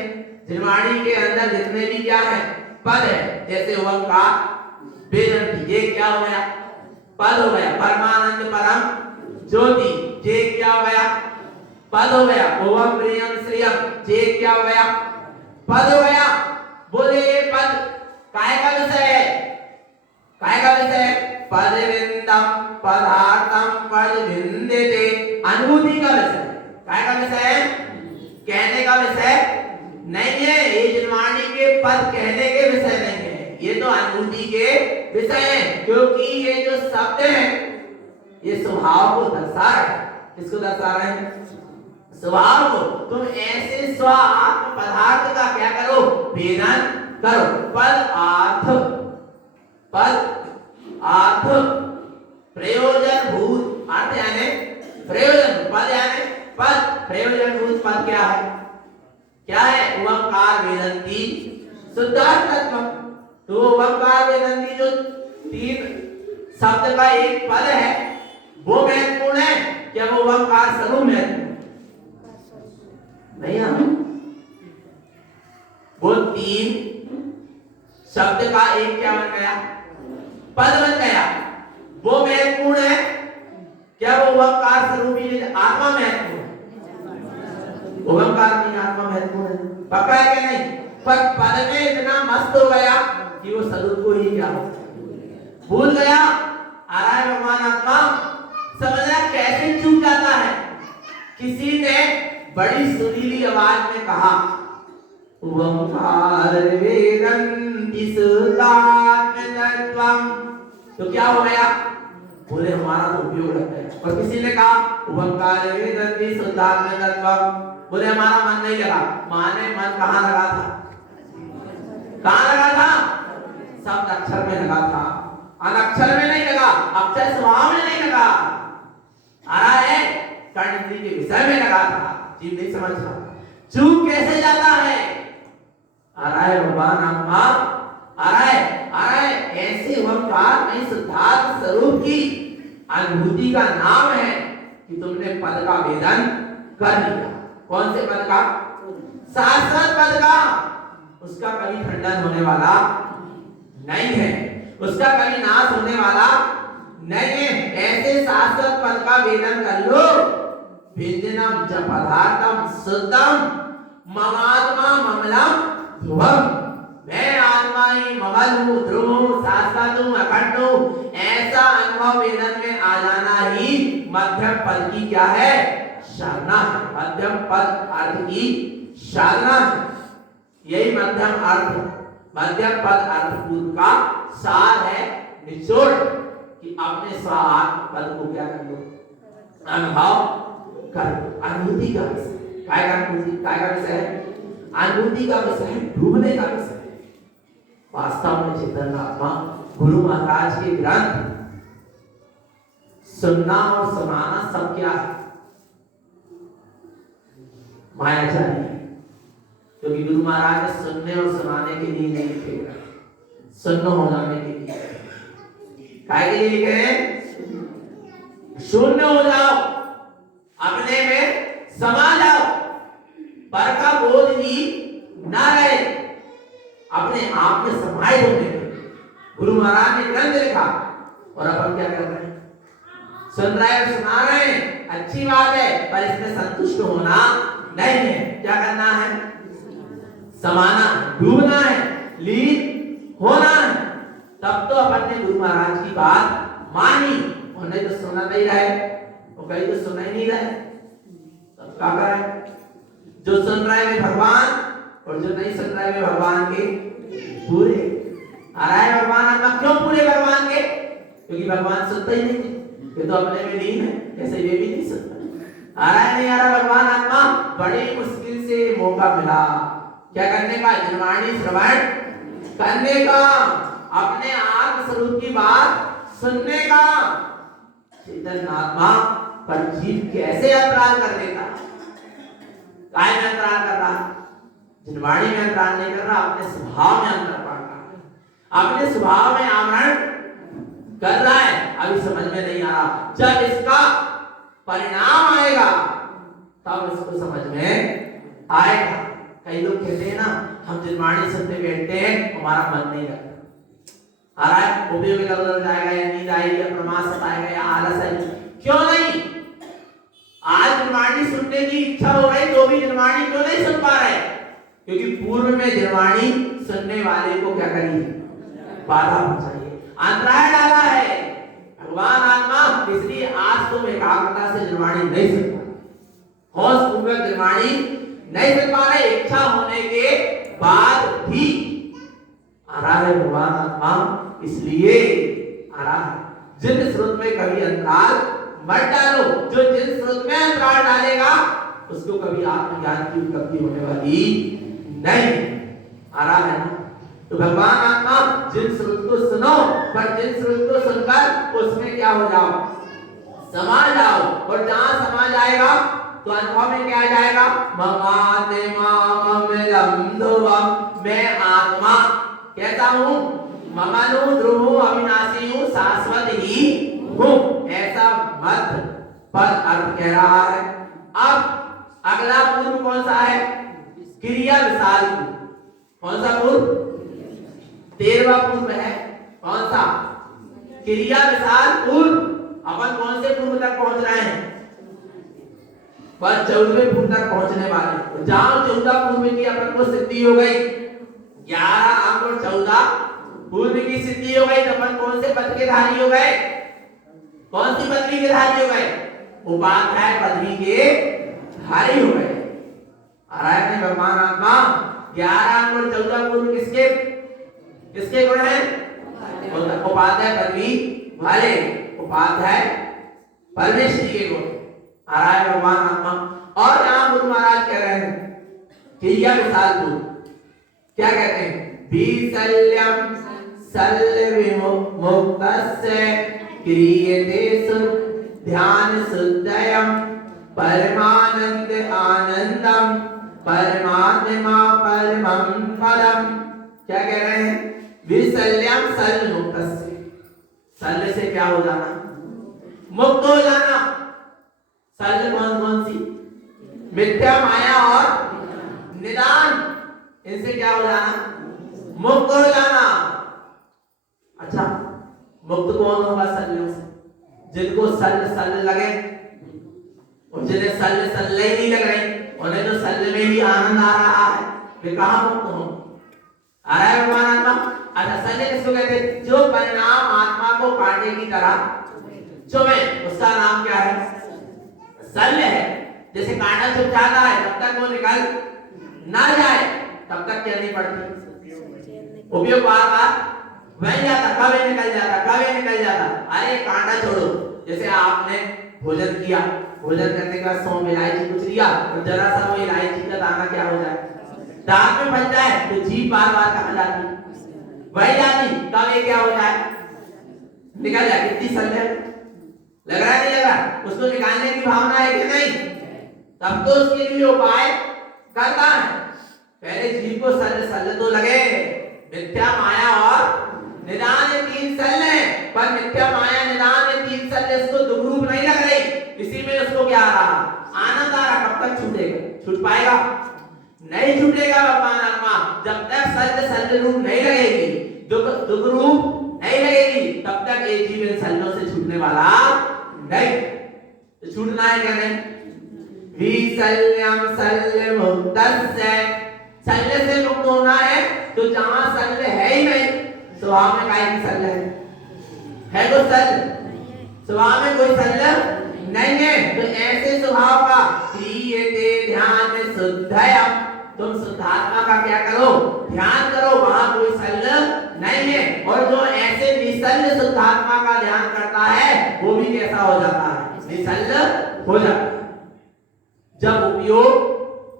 जिनवाणी के अंदर जितने भी क्या है पद है, जैसे ओंकार, वेदंती, ये क्या हो गया? पद हो गया। परमानंद परम ज्योति, ये क्या हो गया? पद हो गया। ओम प्रियम श्रियम, ये क्या हो गया? पद हो गया। बोले ये पद काय का विषय है? काय का विषय है? पद विंदम पदार्थम पद विंदते, अनुभूति का विषय। काय का विषय है? कहने का विषय नहीं है। ये जिनवाणी के पद कहने के विषय नहीं है, ये तो अनुभूति के विषय है, क्योंकि ये जो शब्द है ये स्वभाव को दर्शा रहे हैं। किसको दर्शा रहे हैं? स्वभाव को। तुम ऐसे स्व आत्म पदार्थ का क्या करो? भेदन करो। पद अर्थ, पद अर्थ प्रयोजन भूत, अर्थ यानी प्रयोजन, पद यानी पद, प्रयोजन भूत पद क्या है? क्या है? ओंकार वेदंती शुद्धार्थत्व। तो ओंकार वेदंती जो तीन शब्द का एक पद है वो महत्वपूर्ण है। क्या वो ओंकार स्वरूप है? नहीं है। वो तीन शब्द का एक क्या बन गया? पद बन गया। वो महत्वपूर्ण है। क्या वो ओंकार स्वरूप ही आत्मा महत्वपूर्ण है? ओंकार नहीं, आत्मा महत्वपूर्ण है। पक्का है क्या नहीं? पर पद में इतना मस्त हो गया कि वो स्वरूप को ही क्या भूल गया। आ रहा है भगवान आत्मा। समझना कैसे चूक जाता है। किसी ने बड़ी सुरीली आवाज में कहा ओंकार वेदन्ति सुतात्मतत्वम्, तो क्या हो गया? बोले हमारा तो उपयोग लगता है। और किसी ने कहा ओंकार वेदन्ति सुतात्मतत्वम्, बोले हमारा मन नहीं लगा। माने मन कहाँ लगा था? कहाँ लगा था? शब्द अक्षर में लगा था, अनक्षर में नहीं लगा, अक्षर स्वभाव में नहीं लगा। आ रहा है कर्ण इंद्रिय के विषय में लगा था। जीव नहीं समझ रहा। चूक कैसे जाता है? आ रहा है भगवान आत्मा। आ रहा है ऐसे ओंकार में शुद्धात्म स्वरूप की अनुभूति का नाम है कि तुमने पद का वेदन कर लिया। कौन से पद का? शाश्वत पद का। उसका कभी खंडन होने वाला नहीं है, उसका कभी नाश होने वाला नहीं है। ऐसे शाश्वत पद का वेदन कर लो। व्यंजनम च पदार्थम शुद्धम ममात्मा ममलम ध्रुवम, मैं आत्मा ही ममल हूँ, ध्रुव हूँ, शाश्वत हूँ, अखंड हूँ। ऐसा अनुभव वेदन में आ जाना ही मध्यम पद की क्या है? साधना है। मध्यम पद अर्थ की साधना है। यही मध्यम अर्थ, मध्यम पद अर्थ पूर्व का सार है, निचोड़ कि अपने स्वार्थ पद को क्या कर लो? अनुभव कर। अनुभूति का विषय काय का विषय है? अनुभूति का विषय है, डूबने का विषय है। वास्तव में चेतन आत्मा गुरु महाराज के ग्रंथ सुनना और सुनाना सब क्या है? मायाजाली। क्योंकि गुरु महाराज ने सुनने और सुनाने के लिए नहीं लिखे, सुन्न हो जाने के लिए। काय के लिए लिखे हैं? शून्य हो जाओ, अपने में समा जाओ, पर का बोध ही ना रहे, अपने आप में समाये होने में। गुरु महाराज ने ग्रंथ लिखा और अपन क्या कर रहे हैं? सुन रहे हैं, सुना रहे हैं, अच्छी बात है, पर इसमें संतुष्ट होना नहीं है। क्या करना है? समाना, डूबना है, लीन होना है। तब तो अपन ने गुरु महाराज की बात मानी। और नहीं तो सुना नहीं रहे, वो कहीं तो सुना ही नहीं रहे, तब क्या करें? जो सुन रहे हैं भगवान और जो नहीं सुन रहे हैं भगवान के पूरे। आ रहा है भगवान आत्मा। क्यों पूरे भगवान के? क्योंकि भगवान सुनता ही नहीं, ये तो अपने में लीन है, जैसे ये भी नहीं सुनता। आ रहा है नहीं आ रहा? भगवान आत्मा बड़ी मुश्किल से मौका मिला क्या करने का? निर्वाणी श्रवण करने का, अपने आत्म स्वरूप की बात सुनने का। चेतन आत्मा पर जीव कैसे अंतराल कर देता? काय में अंतराल कर रहा? निर्वाणी में अंतराल नहीं कर रहा, अपने स्वभाव में अंतर पड़ रहा है, अपने स्वभाव में आवरण कर रहा है। अभी समझ में नहीं आ रहा। जब इसका परिणाम आएगा तब इसको समझ में आएगा। कई लोग कहते हैं ना, हम निर्वाणी सुनते बैठते हैं, हमारा मन नहीं लगता। आ रहा है उपयोग लग जाएगा, या नींद आएगी, या प्रमाद सताएगा, या आलस आएगी। क्यों नहीं? आज निर्वाणी सुनने की इच्छा हो रही तो भी निर्वाणी क्यों नहीं सुन पा रहे? क्योंकि पूर्व में निर्वाणी सुनने वाले को क्या करिए? बाधा पहुंचाइए, अंतराय डाला है भगवान आत्मा। इसलिए आज तुम एकाग्रता से निर्वाणी नहीं सुन पा रहे, होश पूर्वक निर्वाणी नहीं सुन पा रहे, इच्छा होने के बाद भी। आ रहा है भगवान आत्मा। इसलिए आ रहा है जिन स्रोत में कभी अंतराल मत डालो। जो जिन स्रोत में अंतराल डालेगा उसको कभी आत्मज्ञान की उपलब्धि होने वाली नहीं। आ रहा है ना? तो भगवान आत्मा जिन स्रोत को सुनो, पर जिन स्रोत को सुनकर उसमें क्या हो जाओ? समा जाओ। और जहां समा जाएगा तो अनुभव में क्या आ जाएगा? ममाते मामलम ध्रुवम, मैं आत्मा कहता हूँ, ममनु ध्रुव अविनाशी हूँ, शाश्वत ही हूँ। ऐसा मत पद अर्थ कह रहा है। अब अगला पूर्व कौन सा है? क्रिया विशाल पूर्व। कौन सा पूर्व? 13वां पूर्व है। कौन सा? क्रिया विशाल पूर्व। अपन कौन से पूर्व तक पहुंच रहे हैं? बस 14वें पूर्व तक पहुंचने वाले। जहां 14 पूर्व की अपन को सिद्धि हो गई, 11 अंक और 14 पूर्व की सिद्धि हो गई, तो अपन कौन से पद के धारी हो गए? कौन सी पदवी के धारी हो गए? उपाध्याय पदवी के धारी हो गए। आरायण भगवान आत्मा 11 अंक और 14 पूर्व किसके किसके गुण हैं? उपाध्याय पदवी वाले, उपाध्याय परमेश्वरी के गुण। आरायण भगवान आत्मा। और यहाँ गुरु महाराज कह रहे हैं क्रिया विशाल पूर्व क्या कहते हैं? विशल्यम शल्य विमुक्तस्य क्रियते ध्यान शुद्धयम परमानंद आनंदम परमात्मा परमं पदम। क्या कह रहे हैं? विशल्यम शल्य मुक्तस्य, शल्य से क्या हो जाना? मुक्त हो जाना। शल्य कौन सी? मिथ्या माया और निदान, इनसे क्या हो जाना? मुक्त हो जाना। अच्छा, मुक्त कौन होगा शल्यों से? जिनको शल्य लगे, और जिन्हें शल्य ही नहीं लग रही, उन्हें तो शल्य में ही आनंद आ रहा है, वे कहाँ मुक्त हो? आ रहा है भगवान आत्मा। अच्छा, शल्य किसको कहते हैं? जो परिणाम आत्मा को कांटे की तरह चुभे, उसका नाम क्या है? शल्य है। जैसे कांटा चुभ जाता है, तब तक वो निकल ना जाए तब तक क्या नहीं पड़ती, उपयोग बार बार बन जाता, कब निकल जाता, कब निकल जाता। अरे कांटा छोड़ो, जैसे आपने भोजन किया, भोजन करने के बाद 100 इलायची कुछ लिया, और जरा सा वो इलायची का दाना क्या हो जाए? दांत में फंस जाए तो जीभ बार बार कहाँ जाती? वही जाती। कब ये क्या हो जाए? निकल जाए। कितनी शल्य लग रहा है, नहीं लग रहा? उसको निकालने की भावना है कि नहीं? तब तो उसके लिए उपाय करता है। पहले जीव को शल्य तो लगे, मिथ्या माया और निदान, ये 3 शल्य हैं। पर मिथ्या माया निदान ये 3 शल्य इसको दुखरूप नहीं लग रही, इसी में उसको क्या आ रहा? आनंद आ रहा। कब तक छूटेगा? छूट पाएगा? नहीं छूटेगा भगवान आत्मा। जब तक शल्य रूप नहीं लगेगी, दुख रूप नहीं लगेगी, तब तक ये जीव शल्यों से छूटने वाला नहीं। तो छूटना है क्या? नहीं। विशल्यम शल्य मुक्तस्य, शल्य से मुक्त होना है। तो जहां शल्य है ही नहीं, स्वभाव में काय की शल्य है कोई शल्य? स्वभाव में कोई शल्य नहीं है। तो ऐसे स्वभाव का क्रियते ध्यान शुद्धयम, तुम शुद्धात्मा का क्या करो? ध्यान करो, वहां कोई शल्य नहीं है। और जो ऐसे निशल्य शुद्धात्मा का ध्यान करता है, वो भी कैसा हो जाता है? निशल्य हो जाता है। जब उपयोग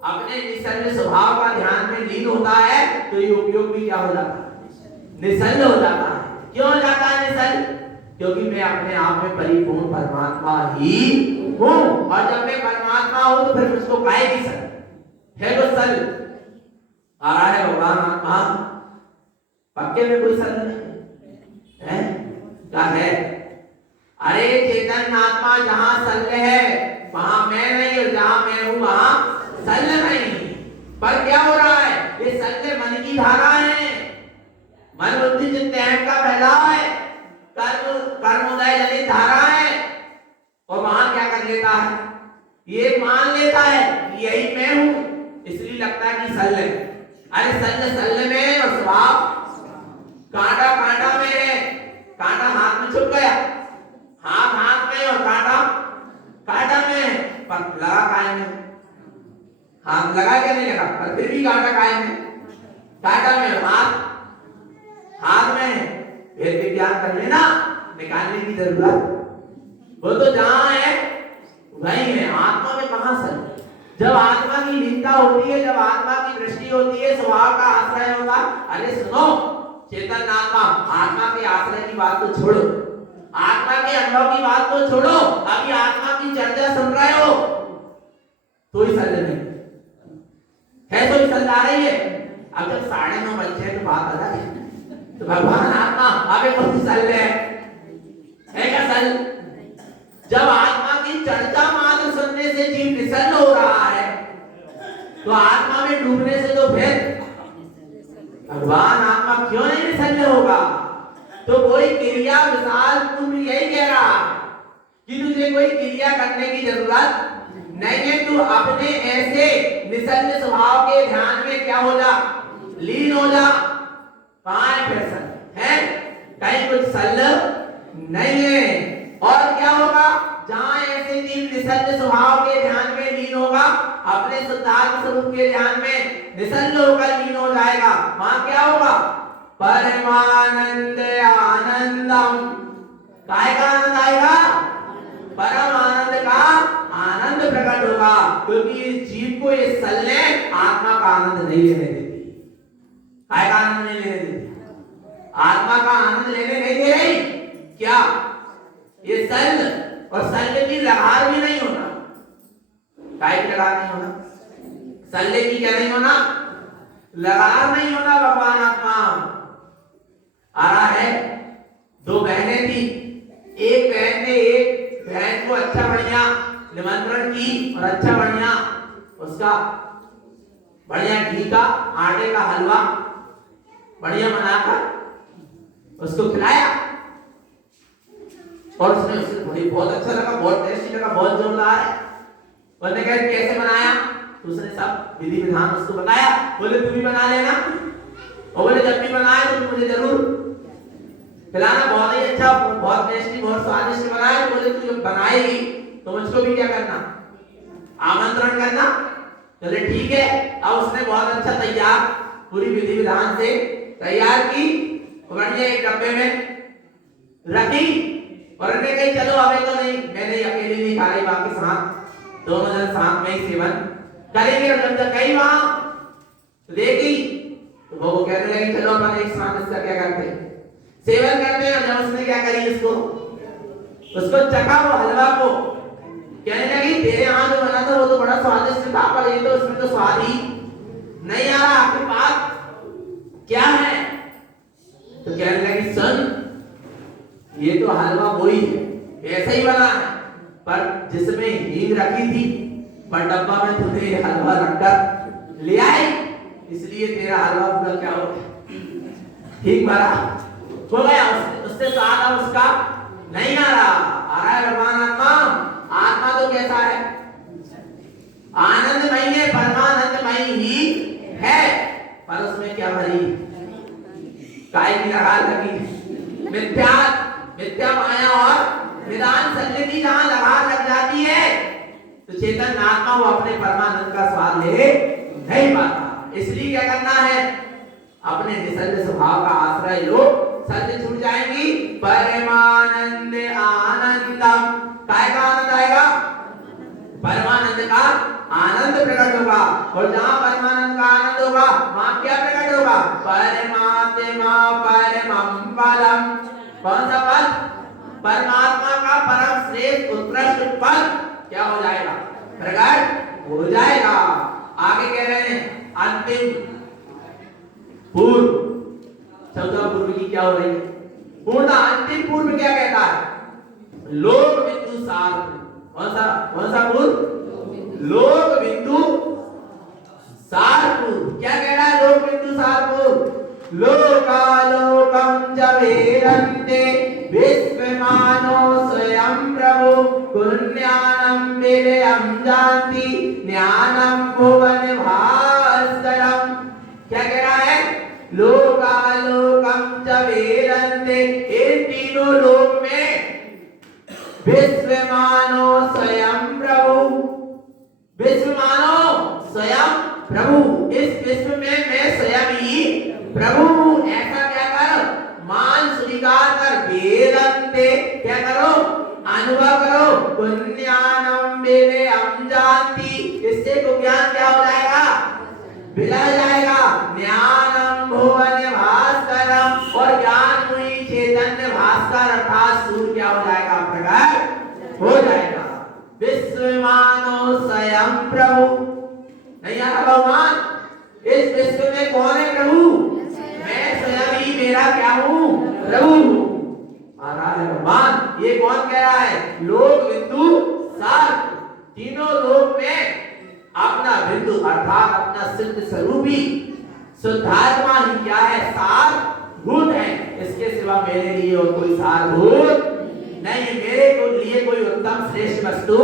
अपने निशल्य स्वभाव का ध्यान में लीन होता है, तो ये उपयोग भी क्या हो जाता है? निशल्य हो जाता है। क्यों हो जाता है निशल्य? क्योंकि मैं अपने आप में परिपूर्ण परमात्मा ही हूं, और जब मैं परमात्मा हूं तो फिर मुझको काहे की शल्य है? तो शल्य आ रहा है भगवान आत्मा। पक्के में कोई शल्य नहीं है? क्या है? अरे चेतन आत्मा जहां शल्य है वहां मैं नहीं, और जहां मैं हूं वहां शल्य नहीं। पर क्या हो रहा है? ये शल्य मन की धारा है, मन बुद्धि चित्त का फैलाव है, कर्मोदय जनित धारा है। और वहां क्या कर लेता है? ये मान लेता है कि यही मैं हूं, इसलिए लगता है कि शल्य। अरे शल्य में, और स्वभाव कांटा में है। कांटा हाथ में छुप गया, हाथ में, और कांटा में, पर लगा काहे में? हाथ लगा क्या नहीं लगा? पर फिर भी कांटा काहे में? कांटा में, हाथ में। फिर विज्ञान कर लेना, निकालने की जरूरत वो तो जहां है वही है। आत्मा में कहां शल्य? जब आत्मा की लीनता होती है, जब आत्मा की दृष्टि होती है, स्वभाव का आश्रय होता। अरे सुनो, चेतन आत्मा के आश्रय की बात तो छोड़ो, आत्मा के अनुभव की बात तो छोड़ो, अभी आत्मा की चर्चा सुन रहे हो तो ही शल्य नहीं है, तो ही शल्य आ रही है। अब जब 9:30 बज जाए तो बात अलग है। तो भगवान आत्मा अबे कौन सी शल्य है क्या शल्य? जब आत्मा की चर्चा से जीव निसन्न हो रहा है, तो आत्मा में डूबने से तो फिर भगवान आत्मा क्यों नहीं निसन्न होगा? तो कोई क्रिया विशाल पूर्व यही कह रहा है कि तुझे कोई क्रिया करने की जरूरत नहीं है, तू अपने ऐसे निसन्न स्वभाव के ध्यान में क्या हो जा, लीन हो जा। कहाँ है फैसल है, कहीं कुछ संलग्न नहीं है। और क्या होगा, जहां ऐसे जीव निसन्न स्वभाव के ध्यान में लीन होगा, अपने शुद्धात्म स्वरूप के ध्यान में निसन्न होकर लीन हो जाएगा, वहां क्या होगा, परमानंद आनंदम। काय का आनंद आएगा, परम आनंद का आनंद प्रकट होगा, क्योंकि इस जीव को ये सलने आत्मा का आनंद नहीं लेने देती। काय का आनंद नहीं लेने देती, आत्मा का आनंद लेने नहीं दे रही। क्या ये सल, और सल्ले की लगार भी नहीं होना। काय की लगार नहीं होना, सल्ले की क्या नहीं होना, लगार नहीं होना। भगवान आत्मा आ रहा है। दो बहनें थी, एक बहन ने एक बहन को अच्छा बढ़िया निमंत्रण की और अच्छा बढ़िया उसका बढ़िया घी का आटे का हलवा बढ़िया बनाकर उसको खिलाया, और उसने उसे बहुत अच्छा लगा, बहुत टेस्टी लगा, बहुत जोरदार है। उसने कहा कैसे बनाया, तो उसने सब विधि विधान उसको बताया। बोले तू भी बना लेना, और बोले जब भी बनाए तो मुझे जरूर खिलाना, बहुत ही अच्छा, बहुत टेस्टी, बहुत स्वादिष्ट बनाया। तो बोले तू जब बनाएगी तो मुझको भी क्या करना, आमंत्रण करना। चले ठीक है। अब उसने बहुत अच्छा तैयार पूरी विधि विधान से तैयार की, बढ़िया एक डब्बे में रखी, और उन्होंने कही चलो अबे तो नहीं, मैंने अकेली नहीं खा रही, बाकी साथ दोनों जन साथ में ही सेवन करेंगे। और जब तक गई वहां तो देखी तो वो कहने लगी चलो अपन एक साथ इसका क्या करते हैं, सेवन करते हैं। और जब उसने क्या करी, उसको चखा वो हलवा को, कहने लगी तेरे यहाँ जो बना था वो तो बड़ा स्वादिष्ट था, पर ये तो उसमें तो स्वाद ही नहीं आ रहा, आपके पास क्या है? तो कहने लगी सुन, ये तो हलवा वही है, ऐसा ही बना है, पर जिसमें हींग रखी थी, पर डब्बा में तूने हलवा रखकर ले आई, इसलिए तेरा हलवा पूरा क्या हो गया, ठीक भरा हो गया, उससे स्वाद अब उसका नहीं आ रहा। आ रहा है भगवान आत्मा। आत्मा तो कैसा है, आनंदमय है, परमानंदमय ही है, पर उसमें क्या भरी, काय की लगार लगी, मिथ्या मिथ्या माया और निदान सत्य की जहां लगार लग जाती है, तो चेतन आत्मा वो अपने परमानंद का स्वाद ले नहीं पाता। इसलिए क्या करना है, अपने निसर्ग स्वभाव का आश्रय लो, सत्य छूट जाएंगी। परमानंद आनंदम, काय का आनंद आएगा, परमानंद का आनंद प्रकट होगा। और जहां परमानंद का आनंद होगा वहां क्या प्रकट होगा, परमात्मा परमं पदम। कौन सा पद, परमात्मा का परम श्रेष्ठ उत्कृष्ट पद क्या हो जाएगा, प्रकट हो जाएगा। आगे कह रहे हैं अंतिम पूर्व, 14 पूर्व की क्या हो रही है, पूर्ण अंतिम पूर्व क्या कहता है, लोक बिंदु सार। कौन सा पूर्व, लोक बिंदु सार पूर्व। क्या कह रहा है लोक बिंदु सार पूर्व, लोकालोकम जवेरन्ते विश्वमानो स्वयं प्रभु पुण्यानं विलयं जानति ज्ञानं भुवन भास्करम्। क्या कह रहा है, लोकालोकम जवेरन्ते, इन तीनों लोक में विश्वमानो स्वयं प्रभु, विश्वमानो स्वयं प्रभु, इस विश्व में मैं स्वयं ही प्रभु। ऐसा क्या कर, मान स्वीकार कर, वेदन्ते क्या करो, अनुभव करो, पुण्यानं विलयं जानति, इससे को ज्ञान क्या हो जाएगा, विलय जाएगा। ज्ञानं भुवन भास्करम्, और ज्ञान हुई चैतन्य भास्कर अर्थात सूर्य क्या हो जाएगा, प्रकट हो जाएगा। विश्वमानो स्वयं प्रभु, नहीं आ रहा भगवान, इस विश्व में कौन है प्रभु, मैं स्वयं ही मेरा क्या हूँ, प्रभु हूँ। आ रहा है भगवान, ये कौन कह रहा है, लोक बिंदु सार। तीनों लोक में अपना बिंदु अर्थात अपना सिद्ध स्वरूपी शुद्धात्मा ही क्या है, सारभूत है। इसके सिवा मेरे लिए और कोई सारभूत नहीं है, मेरे को लिए कोई उत्तम श्रेष्ठ वस्तु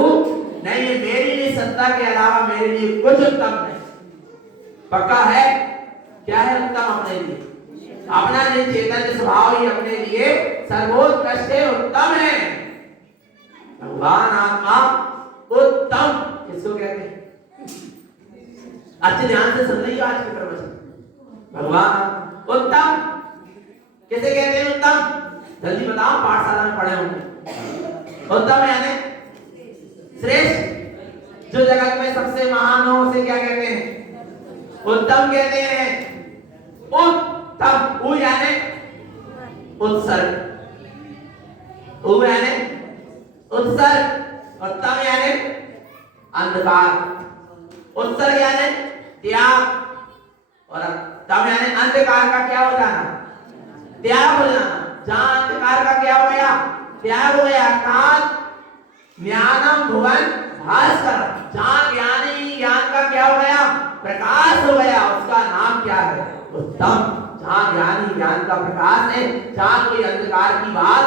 नहीं है, मेरी लिए सत्ता के अलावा मेरे लिए कुछ उत्तम नहीं। पक्का है? क्या है उत्तम अपने लिए? अपना चैतन्य स्वभाव ही अपने लिए सर्वोत्कृष्ट है, उत्तम है। भगवान आत्मा उत्तम किसको कहते हैं? अच्छे ध्यान से सुन लीजिए आज के प्रवचन। भगवान उत्तम किसे कहते हैं? उत्तम जल्दी बताओ, पाठशाला में पढ़े होंगे। उत्तम यानी श्रेष्ठ, जो जगत में सबसे महान हो उसे क्या कहते हैं? उत्तम कहते हैं। उत्तम उ यानी उत्सर्ग, उ यानी उत्सर्ग, और तम यानी अंधकार, उत्सर्ग यानी त्याग, और तम यानी अंधकार का क्या हो जाना? त्याग हो जाना। जहां अंधकार का क्या हो गया? त्याग हो गया। कहां? ज्ञानम भुवन भास्कर, जहां ज्ञानी ज्ञान का क्या हो गया? प्रकाश हो गया, उसका नाम क्या है? उत्तम। जहां ज्ञानी ज्ञान का प्रकाश है, जहां कोई अंधकार की बात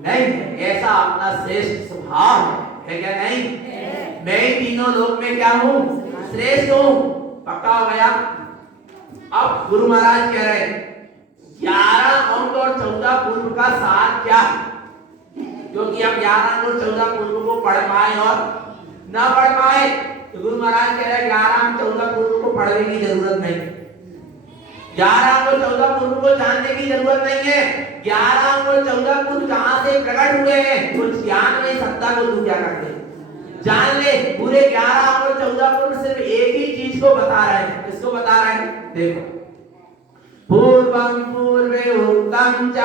नहीं है, ऐसा अपना श्रेष्ठ स्वभाव है क्या? नहीं है। मैं ही तीनों लोक में क्या हूं? श्रेष्ठ हूं। पक्का हो गया? अब गुरु महाराज कह रहे हैं 11 अंक और 14 पूर्व का सार क्या है? क्योंकि हम 11 अंक और 14 पूर्व को पढ़ पाए और न पढ़ पाए, तो गुरु महाराज कह रहे हैं 11 अंक 14 पूर्व को पढ़ने की जरूरत नहीं, 11 अंक और 14 पूर्व को जानने की जरूरत नहीं है। 11 अंक और 14 पूर्व जहां से प्रकट हुए हैं उस ज्ञान में सत्ता को तू क्या कर दे? जान ले। पूरे 11 अंक और 14 पूर्व सिर्फ एक ही चीज को बता रहे हैं। किसको बता रहे हैं? देखो, पूर्वं पूर्वे उक्तं च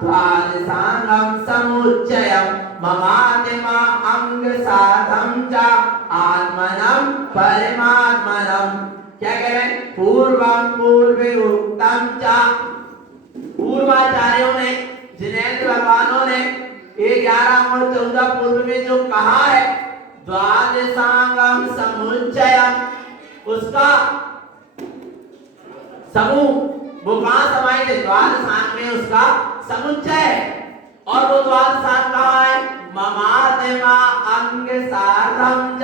द्वादशांगं समुच्चयं ममात्मा अंग साधं च आत्मनं परमात्मनं। क्या कह रहे हैं? पूर्वं पूर्वे उक्तं च, पूर्वाचार्यों ने, जिनेंद्र भगवानों ने ये 11 और 14 पूर्व में जो कहा है, द्वादशांगं समुच्चयं, उसका समूह वो कहां समाये थे? द्वादशांग में उसका समुच्चय है। और वो द्वादशांग कहां है? ममात्मा अंग साधं च,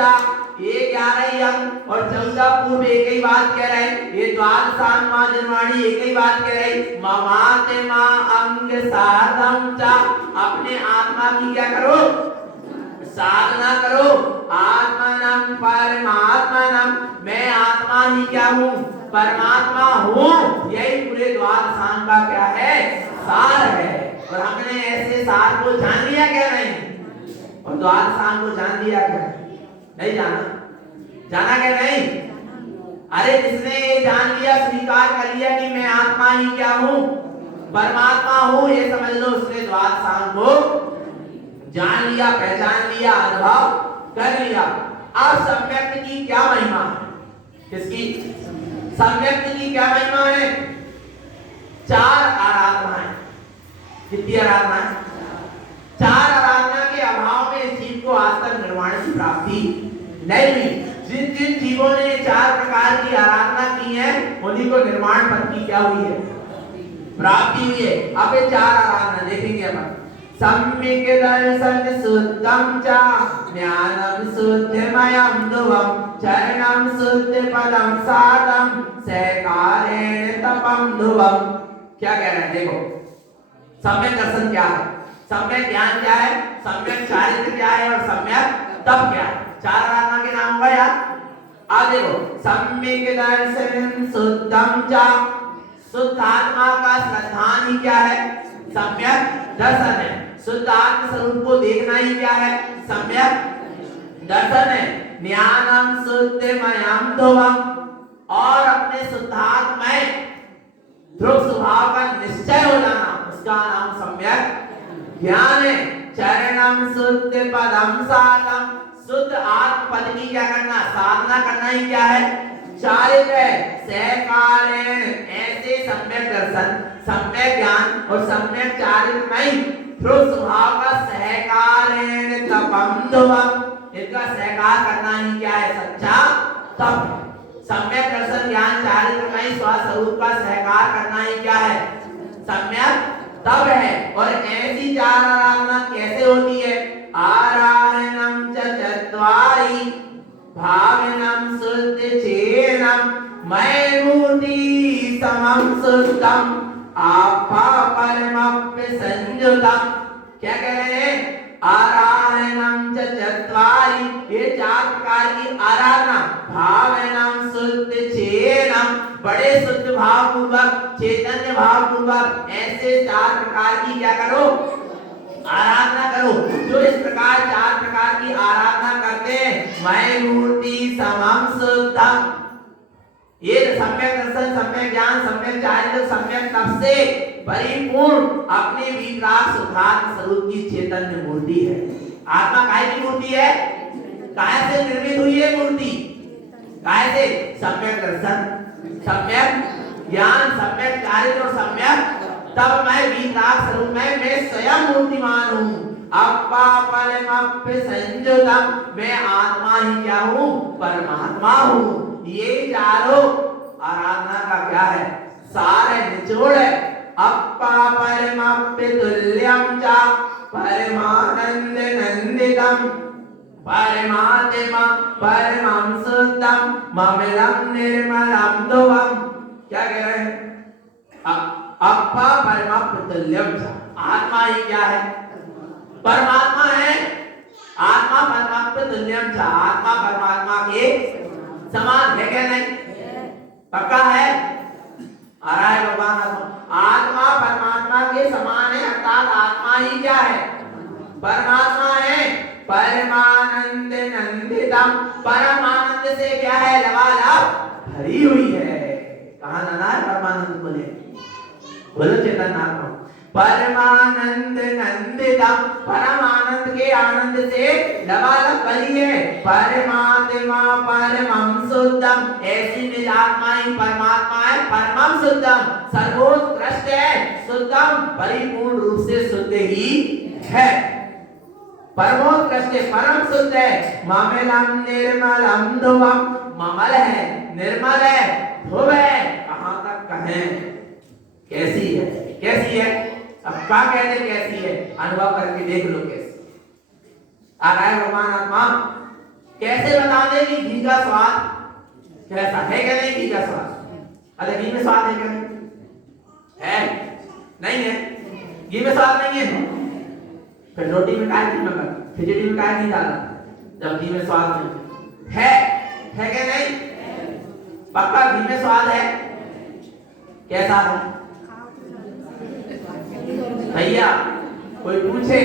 ये 11 ही अंग और 14 पूर्व एक ही बात कह रहे हैं। ये द्वादशांग मां जनवाणी एक ही बात कह रही, ममात्मा अंग साधं च, अपने आत्मा की क्या करो? साधना करो। आत्मनं परमात्मनं, मैं आत्मा ही क्या हूं? परमात्मा हूं। यही पूरे द्वादशांग का क्या है? सार है। और हमने ऐसे सार को जान लिया क्या? नहीं। और द्वादशांग को जान लिया क्या? नहीं जाना। जाना क्या? नहीं। अरे जिसने ये जान लिया, स्वीकार कर लिया कि मैं आत्मा ही क्या हूं? परमात्मा हूं, ये समझ लो उसने द्वादशांग को जान लिया, पहचान लिया, अनुभव कर लिया। अब सम्यक्त की क्या महिमा है? किसकी? सम्यक्त की क्या महिमा है? 4 आराधनाएं। कितनी आराधनाएं? 4 आराधना के अभाव में जीव को आज तक निर्वाण की प्राप्ति नहीं हुई। जिन जिन जीवों ने 4 प्रकार की आराधना की है, उन्हीं को निर्वाण पद की क्या हुई है? प्राप्ति हुई है। अब ये 4 आराधना देखेंगे अपन। सम्यक दर्शन शुद्धं च ज्ञानं शुद्धमयं ध्रुवं चरणं शुद्ध पदं साधं सकारेण तपं ध्रुवं। क्या कह रहे हैं? देखो, सम्यक दर्शन क्या है? सम्यक ज्ञान क्या है? सम्यक चारित्र क्या है? और सम्यक तप क्या है? 4 आराधना के नाम हुआ यार। अब देखो, सम्यक दर्शन शुद्धं च, शुद्ध आत्मा का श्रद्धान ही क्या है? सम्यक दर्शन है। शुद्ध आत्म स्वरूप को देखना ही क्या है? सम्यक दर्शन है। ज्ञानम शुद्धमयं ध्रुवं, और अपने शुद्धात्मय ध्रुव स्वभाव का निश्चय हो जाना, उसका नाम सम्यक ज्ञान है। चरणम शुद्ध पदम साधं, शुद्ध आत्म पद की क्या करना? साधना करना ही क्या है? चारित्र है। सहकारेण, ऐसे सम्यक दर्शन, सम्यक ज्ञान और सम्यक चारित्रमय ध्रुव स्वभाव का सहकारेण तपं ध्रुवं, इनका सहकार करना ही क्या है? सच्चा तप है। सम्यक दर्शन ज्ञान चारित्रमय स्वस्वरूप का सहकार करना ही क्या है? सम्यक तप है। और ऐसी चार आराधना कैसे होती है? आराधनम च चत्वारि भावनम शुद्ध चेनम मय मूर्ति समम शुद्धम आपा परमप्य संयुतम। क्या कह रहे हैं? आराधनम च चत्वारि, ये चार प्रकार की आराधना। भावनम शुद्ध चेनम, बड़े शुद्ध भाव पूर्वक, चैतन्य भाव पूर्वक ऐसे चार प्रकार की क्या करो? आराधना करो। जो इस प्रकार चार प्रकार की आराधना करते हैं, मय मूर्ति समम शुद्धम, ये सम्यक दर्शन, सम्यक ज्ञान, सम्यक चारित्र, सम्यक तप से परिपूर्ण अपने विराट शुद्धात्म स्वरूप की चैतन्य मूर्ति है। आत्मा काहे की मूर्ति है? काहे से निर्मित हुई है मूर्ति? काहे से? सम्यक दर्शन, सम्यक ज्ञान, सम्यक चारित्र और सम्यक तब मैं विराट स्वरूप में मैं स्वयं मूर्तिमान हूँ। अपा परमप्य संयुतम, मैं आत्मा ही क्या हूँ? परमात्मा हूँ। ये चारों आराधना का क्या है? सार है, निचोड़ है। अपा परमप्य तुल्यम च परमानंद नंदितम परमात्मा परमं शुद्धम ममलम निर्मलम ध्रुवम। क्या कह रहे हैं? अपा परमप्य तुल्यम च, आत्मा ही क्या है? परमात्मा है। आत्मा परमात्मा तुल्यम च, आत्मा परमात्मा के समान है क्या? नहीं? पक्का है? आ रहा है भगवान? आत्मा परमात्मा के समान है, अर्थात आत्मा ही क्या है? परमात्मा है। परमानंद नंदितम, परम आनंद से क्या है? लबालब भरी हुई है। कहाँ नाना है परमानंद? बोले बोलो चेतन आत्मा। परमानंद नंदितम, परम आनंद के आनंद से लबालब भरी है। परमात्मा परमं शुद्धम, ऐसी निज आत्मा ही परमात्मा है, परमं शुद्धम, सर्वोत्कृष्ट है, शुद्धम परिपूर्ण रूप से शुद्ध ही है, परमोत्कृष्ट है, परम शुद्ध है। ममलम निर्मलम ध्रुवम, ममल है, निर्मल है, ध्रुव है। कहां तक कहें? कैसी है? कैसी है? अब क्या कहते कैसी है? अनुभव करके देख लो कैसी आ रहा है भगवान आत्मा। कैसे बता दे कि घी का स्वाद कैसा है? क्या नहीं? घी का स्वाद, अरे घी में स्वाद है क्या? है नहीं है? घी में स्वाद नहीं है, फिर रोटी में काहे घी मगर, खिचड़ी में काहे घी डाला जब घी में स्वाद नहीं है? है क्या नहीं? पक्का घी में स्वाद है। कैसा है भैया? कोई पूछे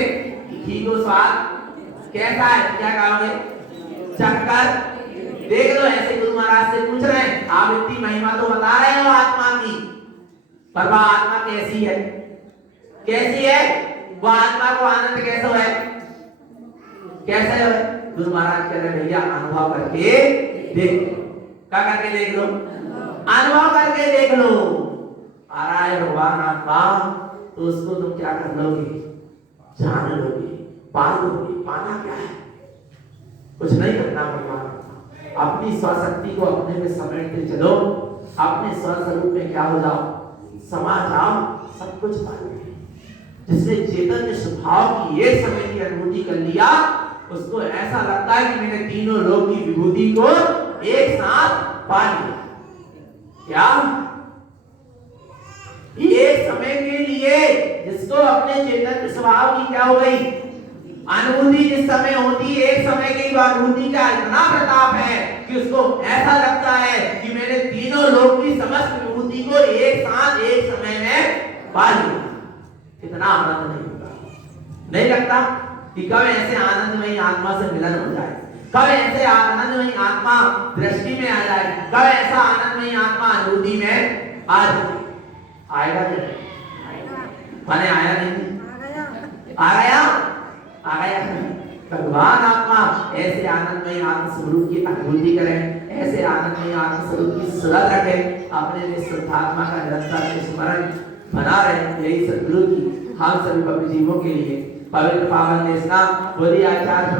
घी को स्वाद कैसा है, क्या कहोगे? चक्कर देख लो। ऐसे गुरु महाराज से पूछ रहे हैं, आप इतनी महिमा तो बता रहे हो आत्मा की, पर वह आत्मा कैसी है? कैसी है वो आत्मा? को आनंद कैसे है? कैसे है? गुरु महाराज कह रहे भैया अनुभव करके देख। क्या करके देख लो? अनुभव करके देख लो। आ रहा है भगवान आत्मा, तो उसको तुम क्या कर लोगे? जान लोगे, पा लोगे। पाना क्या है? कुछ नहीं करना भगवान। अपनी स्वशक्ति को अपने में समेटते चलो, अपने स्वस्वरूप में क्या हो जाओ? समा जाओ, सब कुछ पा लोगे। जिसने चैतन्य स्वभाव की एक समय की अनुभूति कर लिया, उसको ऐसा लगता है कि मैंने तीनों लोक की विभूति को एक साथ पा लिया। क्या? एक समय के लिए जिसको अपने चैतन्य स्वभाव की क्या हो गई अनुभूति, जिस समय होती है एक समय की अनुभूति का इतना प्रताप है कि उसको ऐसा लगता है कि मैंने तीनों लोक की समस्त विभूति को एक साथ एक समय में पा लिया। कितना आनंद नहीं होगा? नहीं लगता कि कब ऐसे आनंदमयी आत्मा से मिलन हो जाए, कब ऐसे आनंदमयी आत्मा दृष्टि में आ जाए, कब ऐसा आनंदमयी आत्मा अनुभूति में आ जाए। आएगा क्या? माने आया नहीं? आ गया? आ गया। भगवान आत्मा ऐसे आनंदमयी आत्म स्वरूप की अनुभूति करें, ऐसे आनंदमयी आत्म स्वरूप की सुरत रखें, अपने लिए शुद्धात्मा का निरंतर स्मरण बना रहे। यही सद्गुरु की हम सभी पवित्र जीवों के लिए पवित्र पावन देशना बोली आचार्य